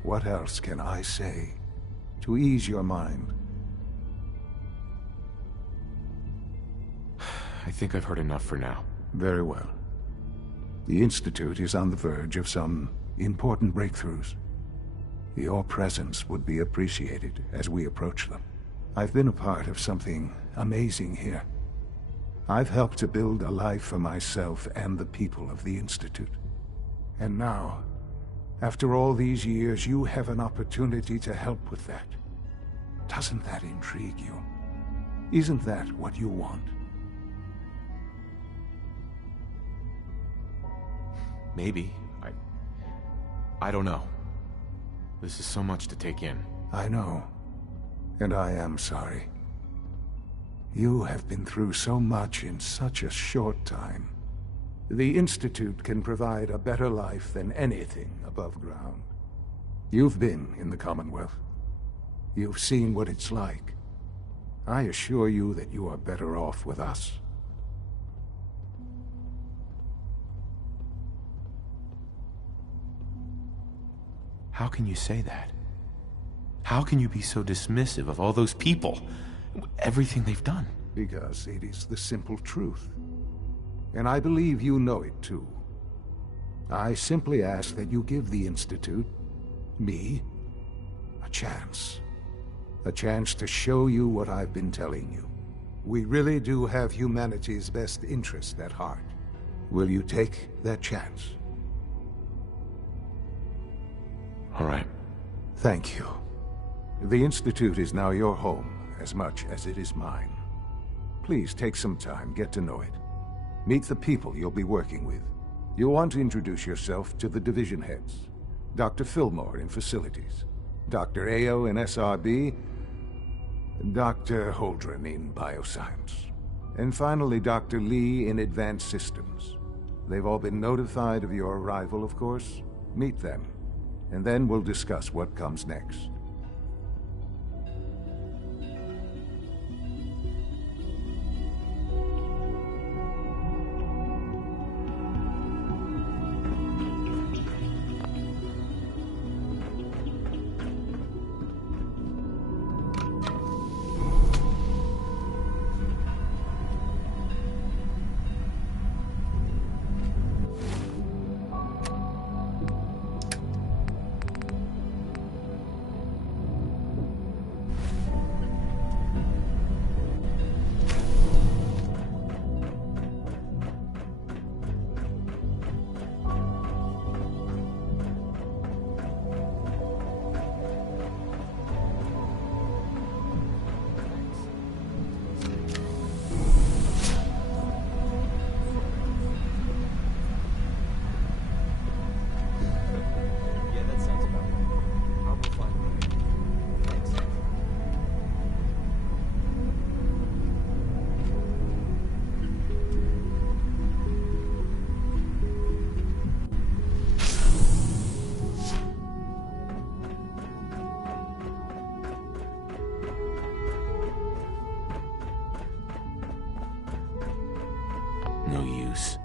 What else can I say to ease your mind? I think I've heard enough for now. Very well. The Institute is on the verge of some important breakthroughs. Your presence would be appreciated as we approach them. I've been a part of something amazing here. I've helped to build a life for myself and the people of the Institute. And now, after all these years, you have an opportunity to help with that. Doesn't that intrigue you? Isn't that what you want? Maybe. I don't know. This is so much to take in. I know. And I am sorry. You have been through so much in such a short time. The Institute can provide a better life than anything above ground. You've been in the Commonwealth. You've seen what it's like. I assure you that you are better off with us. How can you say that? How can you be so dismissive of all those people? Everything they've done? Because it is the simple truth. And I believe you know it too. I simply ask that you give the Institute, me, a chance. A chance to show you what I've been telling you. We really do have humanity's best interest at heart. Will you take that chance? All right. Thank you. The Institute is now your home, as much as it is mine. Please take some time, get to know it. Meet the people you'll be working with. You'll want to introduce yourself to the division heads. Dr. Fillmore in Facilities, Dr. Ayo in SRB, Dr. Holdren in Bioscience, and finally Dr. Lee in Advanced Systems. They've all been notified of your arrival, of course. Meet them, and then we'll discuss what comes next. No use.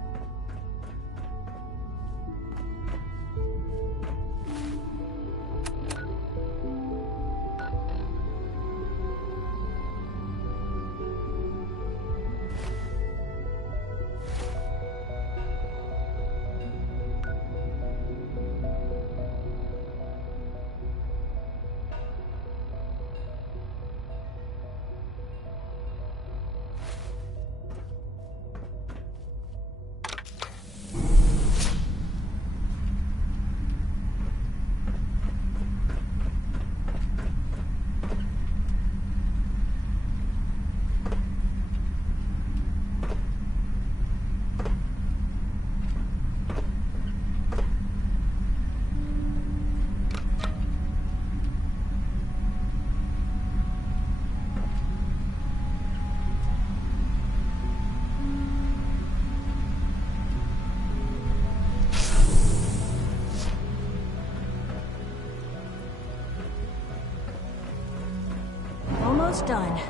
Almost done.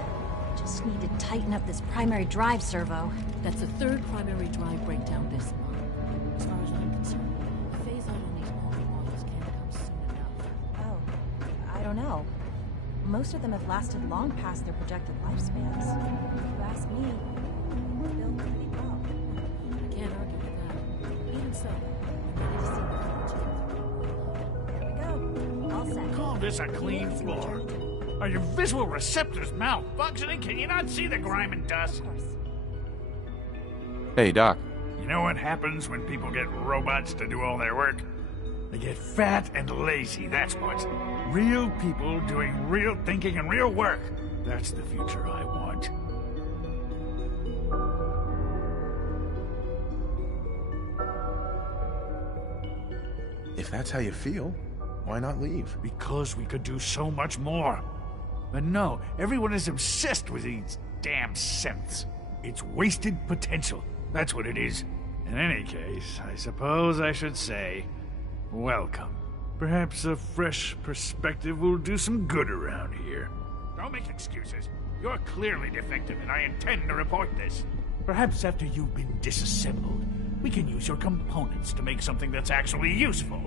Just need to tighten up this primary drive servo. That's the third primary drive breakdown this month. As far as I'm concerned, the phase out on these older models can't come soon enough. Oh, I don't know. Most of them have lasted long past their projected lifespans. If you ask me, they built pretty well. I can't argue with that. Even so, I'm ready to see the future. Here we go. All set. Call this a clean floor. Are your visual receptors malfunctioning? Can you not see the grime and dust? Hey, Doc. You know what happens when people get robots to do all their work? They get fat and lazy, that's what. Real people doing real thinking and real work. That's the future I want. If that's how you feel, why not leave? Because we could do so much more. But no, everyone is obsessed with these damn synths. It's wasted potential. That's what it is. In any case, I suppose I should say, welcome. Perhaps a fresh perspective will do some good around here. Don't make excuses. You're clearly defective, and I intend to report this. Perhaps after you've been disassembled, we can use your components to make something that's actually useful.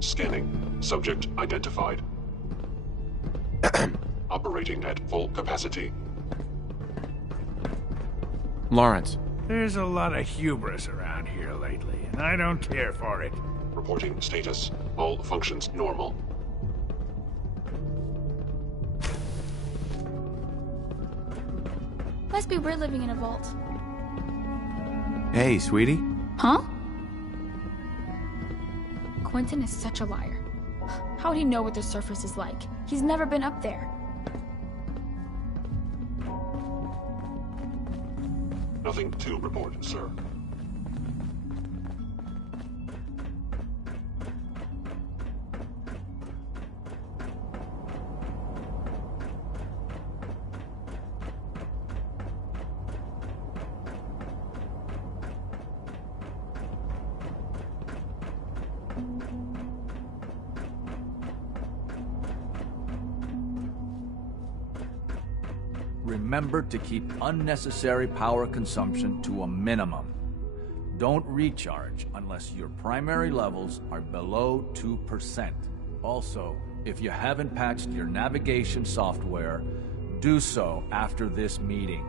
Scanning. Subject identified. Operating at full capacity. Lawrence. There's a lot of hubris around here lately, and I don't care for it. Reporting status. All functions normal. Must be we're living in a vault. Hey, sweetie. Huh? Quentin is such a liar. How would he know what the surface is like? He's never been up there. Nothing to report, sir. Remember to keep unnecessary power consumption to a minimum. Don't recharge unless your primary levels are below 2%. Also, if you haven't patched your navigation software, do so after this meeting.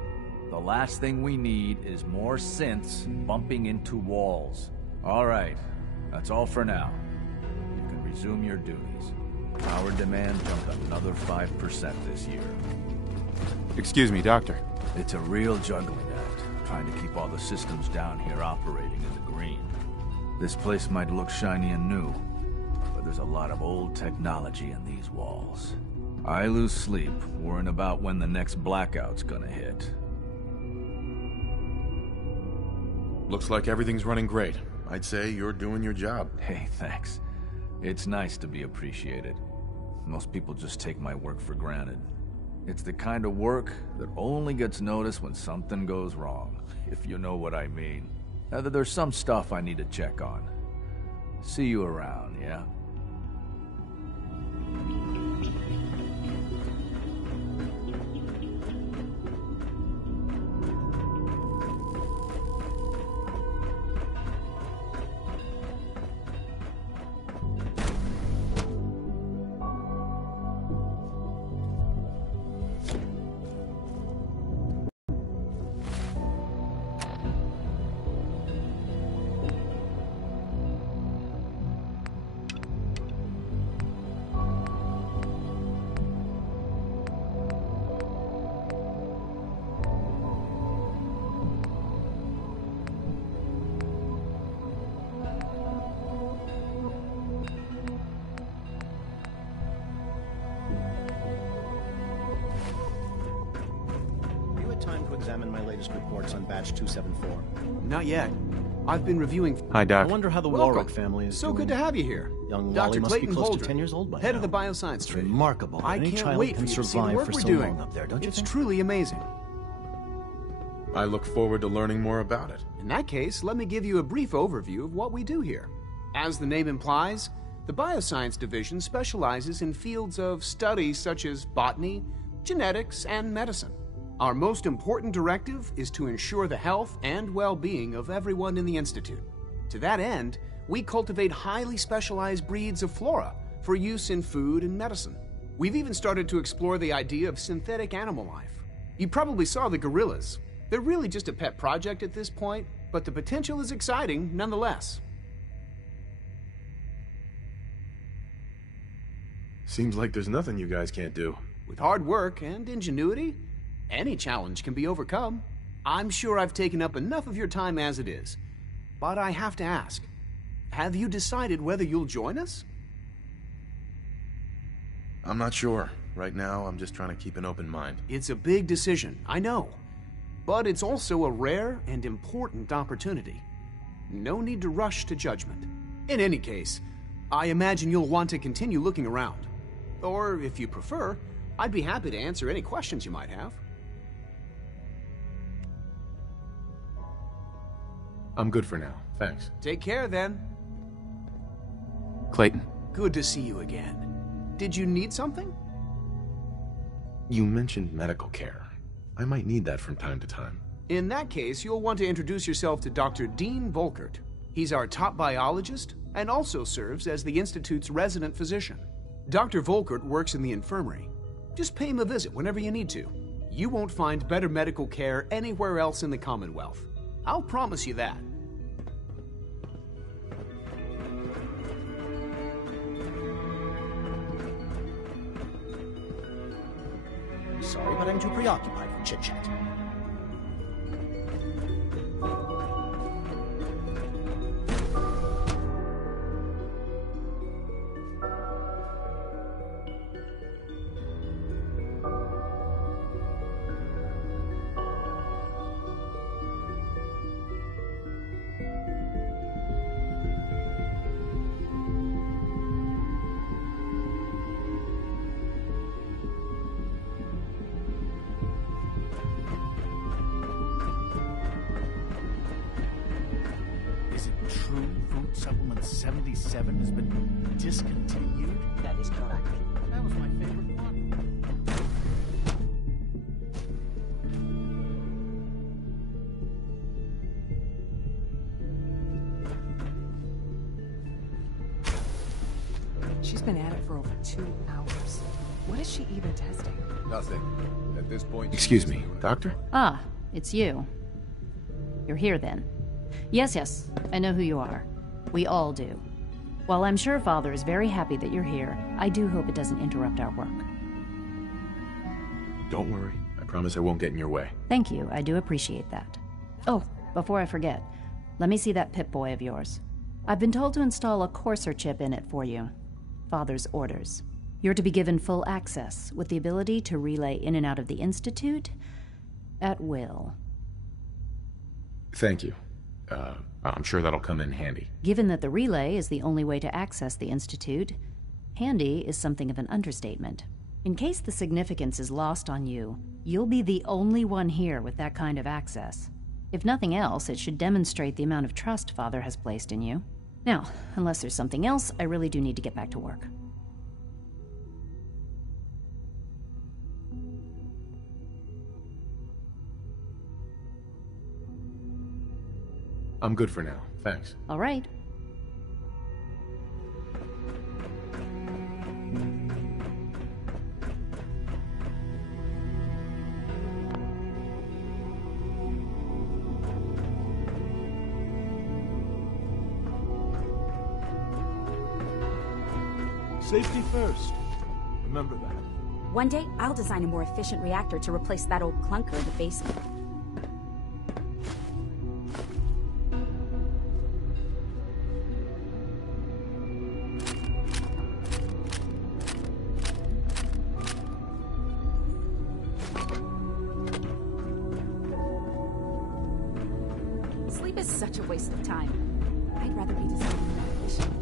The last thing we need is more synths bumping into walls. All right, that's all for now. You can resume your duties. Power demand jumped another 5% this year. Excuse me, Doctor. It's a real juggling act, trying to keep all the systems down here operating in the green. This place might look shiny and new, but there's a lot of old technology in these walls. I lose sleep worrying about when the next blackout's gonna hit. Looks like everything's running great. I'd say you're doing your job. Hey, thanks. It's nice to be appreciated. Most people just take my work for granted. It's the kind of work that only gets noticed when something goes wrong, if you know what I mean. Now, there's some stuff I need to check on. See you around, yeah? Examine my latest reports on Batch 274. Not yet. I've been reviewing... Hi, Doc. I wonder how the Welcome. Warwick family is So doing. good to have you here. Young Dr. Wally must Clayton be close Holder, to 10 years old by head now. of the bioscience It's trade. remarkable that I any can't child wait can for you to see the survive work for we're so doing. long up there, don't you It's think? truly amazing. I look forward to learning more about it. In that case, let me give you a brief overview of what we do here. As the name implies, the Bioscience Division specializes in fields of study such as botany, genetics, and medicine. Our most important directive is to ensure the health and well-being of everyone in the Institute. To that end, we cultivate highly specialized breeds of flora for use in food and medicine. We've even started to explore the idea of synthetic animal life. You probably saw the gorillas. They're really just a pet project at this point, but the potential is exciting nonetheless. Seems like there's nothing you guys can't do. With hard work and ingenuity, Any challenge can be overcome. I'm sure I've taken up enough of your time as it is. But I have to ask, have you decided whether you'll join us? I'm not sure. Right now, I'm just trying to keep an open mind. It's a big decision, I know. But it's also a rare and important opportunity. No need to rush to judgment. In any case, I imagine you'll want to continue looking around. Or, if you prefer, I'd be happy to answer any questions you might have. I'm good for now, thanks. Take care, then. Clayton. Good to see you again. Did you need something? You mentioned medical care. I might need that from time to time. In that case, you'll want to introduce yourself to Dr. Dean Volkert. He's our top biologist and also serves as the Institute's resident physician. Dr. Volkert works in the infirmary. Just pay him a visit whenever you need to. You won't find better medical care anywhere else in the Commonwealth. I'll promise you that. Sorry, but I'm too preoccupied for chit-chat. Food Supplement 77 has been discontinued? That is correct. That was my favorite one. She's been at it for over 2 hours. What is she even testing? Nothing. At this point... Excuse me, Doctor? Ah, it's you. You're here then. Yes, I know who you are. We all do. While I'm sure Father is very happy that you're here, I do hope it doesn't interrupt our work. Don't worry. I promise I won't get in your way. Thank you, I do appreciate that. Oh, before I forget, let me see that Pip-Boy of yours. I've been told to install a Courser chip in it for you. Father's orders. You're to be given full access, with the ability to relay in and out of the Institute at will. Thank you. I'm sure that'll come in handy. Given that the relay is the only way to access the Institute, handy is something of an understatement. In case the significance is lost on you, you'll be the only one here with that kind of access. If nothing else, it should demonstrate the amount of trust Father has placed in you. Now, unless there's something else, I really do need to get back to work. I'm good for now, thanks. All right. Safety first. Remember that. One day, I'll design a more efficient reactor to replace that old clunker in the basement. Sleep is such a waste of time. I'd rather be designing more efficient.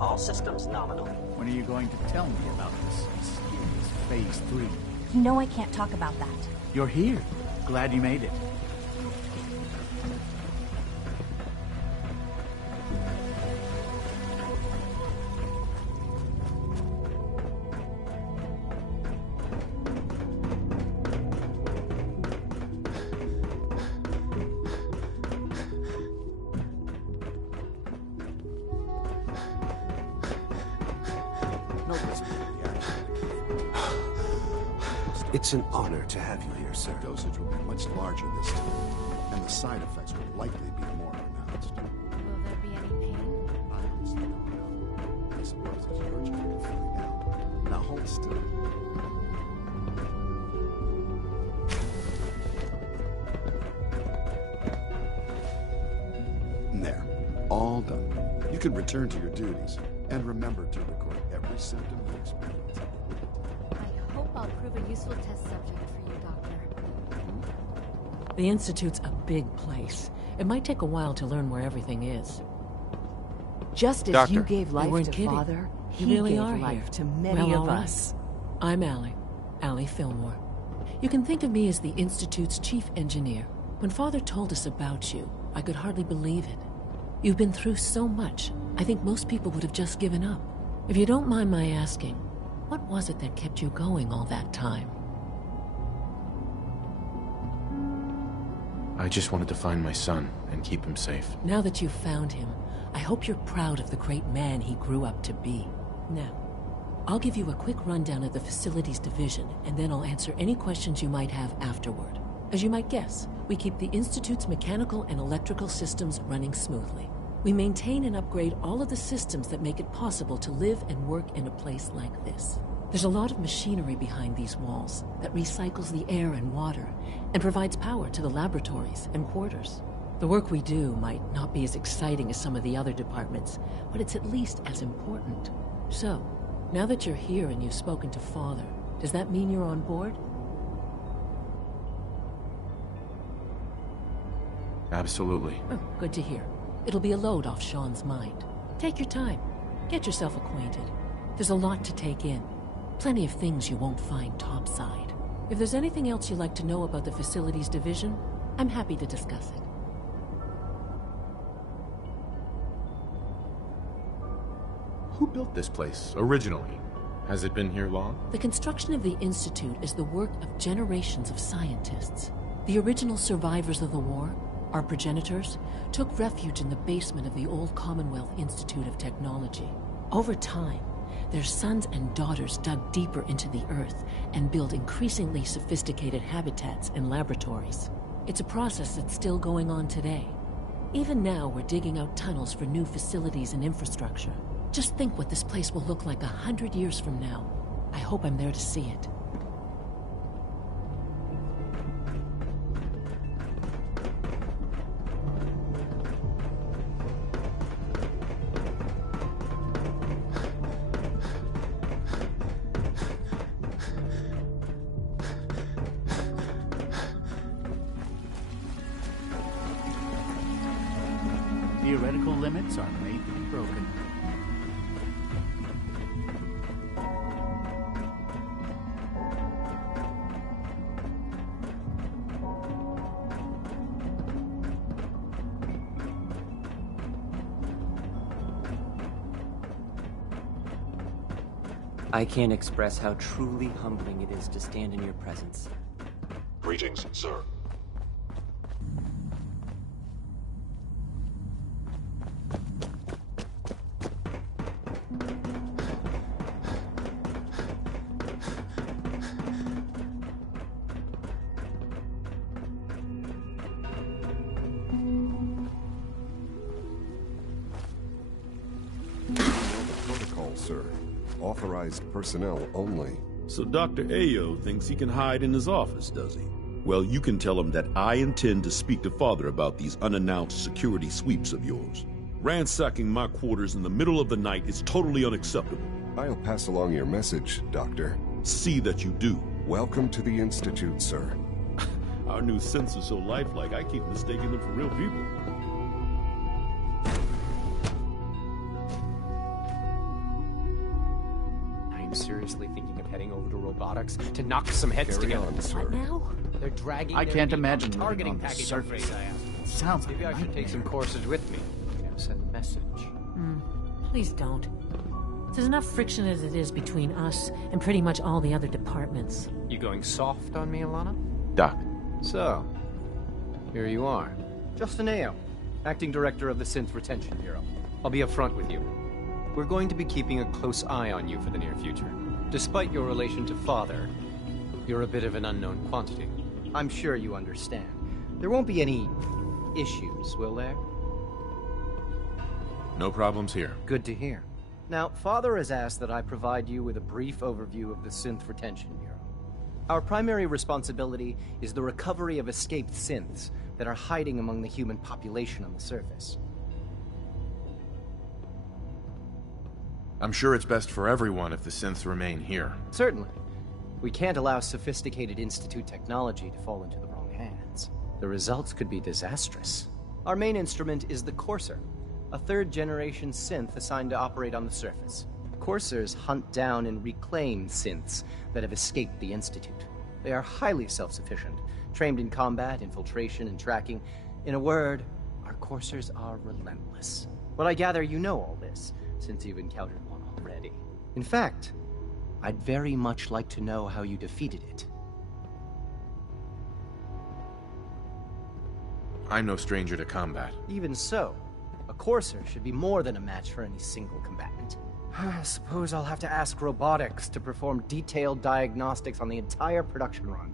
All systems nominal. When are you going to tell me about this mysterious Phase 3? You know I can't talk about that. You're here. Glad you made it. It's an honor to have you here, sir. The dosage will be much larger this time, and the side effects will likely be more pronounced. Will there be any pain? I honestly don't know. I suppose it's your job to find out. Now hold still. There. All done. You can return to your duties, and remember to record every symptom you experience. I hope I'll prove a useful test subject for you, Doctor. The Institute's a big place. It might take a while to learn where everything is. Just as Doctor, you gave life weren't to kidding. Father, You he really gave are life here. to many Well, of all right. us. I'm Allie Fillmore. You can think of me as the Institute's chief engineer. When Father told us about you, I could hardly believe it. You've been through so much, I think most people would have just given up. If you don't mind my asking, what was it that kept you going all that time? I just wanted to find my son and keep him safe. Now that you've found him, I hope you're proud of the great man he grew up to be. Now, I'll give you a quick rundown of the Facilities Division, and then I'll answer any questions you might have afterward. As you might guess, we keep the Institute's mechanical and electrical systems running smoothly. We maintain and upgrade all of the systems that make it possible to live and work in a place like this. There's a lot of machinery behind these walls that recycles the air and water and provides power to the laboratories and quarters. The work we do might not be as exciting as some of the other departments, but it's at least as important. So, now that you're here and you've spoken to Father, does that mean you're on board? Absolutely. Oh, good to hear. It'll be a load off Sean's mind. Take your time. Get yourself acquainted. There's a lot to take in. Plenty of things you won't find topside. If there's anything else you'd like to know about the Facilities Division, I'm happy to discuss it. Who built this place, originally? Has it been here long? The construction of the Institute is the work of generations of scientists. The original survivors of the war, our progenitors, took refuge in the basement of the old Commonwealth Institute of Technology. Over time, their sons and daughters dug deeper into the earth and built increasingly sophisticated habitats and laboratories. It's a process that's still going on today. Even now, we're digging out tunnels for new facilities and infrastructure. Just think what this place will look like 100 years from now. I hope I'm there to see it. Theoretical limits are made to be broken. I can't express how truly humbling it is to stand in your presence. Greetings, sir. Protocol, sir. Authorized personnel only. So Dr. Ayo thinks he can hide in his office, does he? Well, you can tell him that I intend to speak to Father about these unannounced security sweeps of yours. Ransacking my quarters in the middle of the night is totally unacceptable. I'll pass along your message, Doctor. See that you do. Welcome to the Institute, sir. Our new synths are so lifelike, I keep mistaking them for real people. I'm seriously thinking of heading over to robotics to knock some heads Carry together. on, sir. What now? They're dragging. I their can't feet imagine on living targeting on the package. surface. I'm afraid. Sounds like Maybe a I should take nightmare. some courses with me. Send a message. Please don't. There's enough friction as it is between us and pretty much all the other departments. You going soft on me, Alana? Doc. So, here you are. Justin Ayo, Acting Director of the Synth Retention Bureau. I'll be up front with you. We're going to be keeping a close eye on you for the near future. Despite your relation to Father, you're a bit of an unknown quantity. I'm sure you understand. There won't be any issues, will there? No problems here. Good to hear. Now, Father has asked that I provide you with a brief overview of the Synth Retention Bureau. Our primary responsibility is the recovery of escaped synths that are hiding among the human population on the surface. I'm sure it's best for everyone if the synths remain here. Certainly. We can't allow sophisticated Institute technology to fall into the wrong hands. The results could be disastrous. Our main instrument is the Courser, a third-generation synth assigned to operate on the surface. Coursers hunt down and reclaim synths that have escaped the Institute. They are highly self-sufficient, trained in combat, infiltration, and tracking. In a word, our Coursers are relentless. But I gather you know all this, since you've encountered one already. In fact, I'd very much like to know how you defeated it. I'm no stranger to combat. Even so, a Courser should be more than a match for any single combatant. I suppose I'll have to ask robotics to perform detailed diagnostics on the entire production run.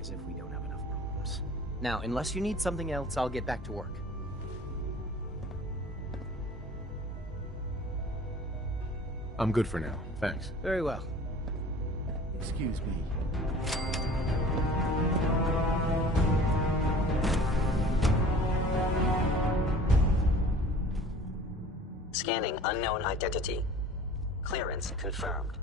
As if we don't have enough problems. Now, unless you need something else, I'll get back to work. I'm good for now. Thanks. Very well. Excuse me. Scanning unknown identity. Clearance confirmed.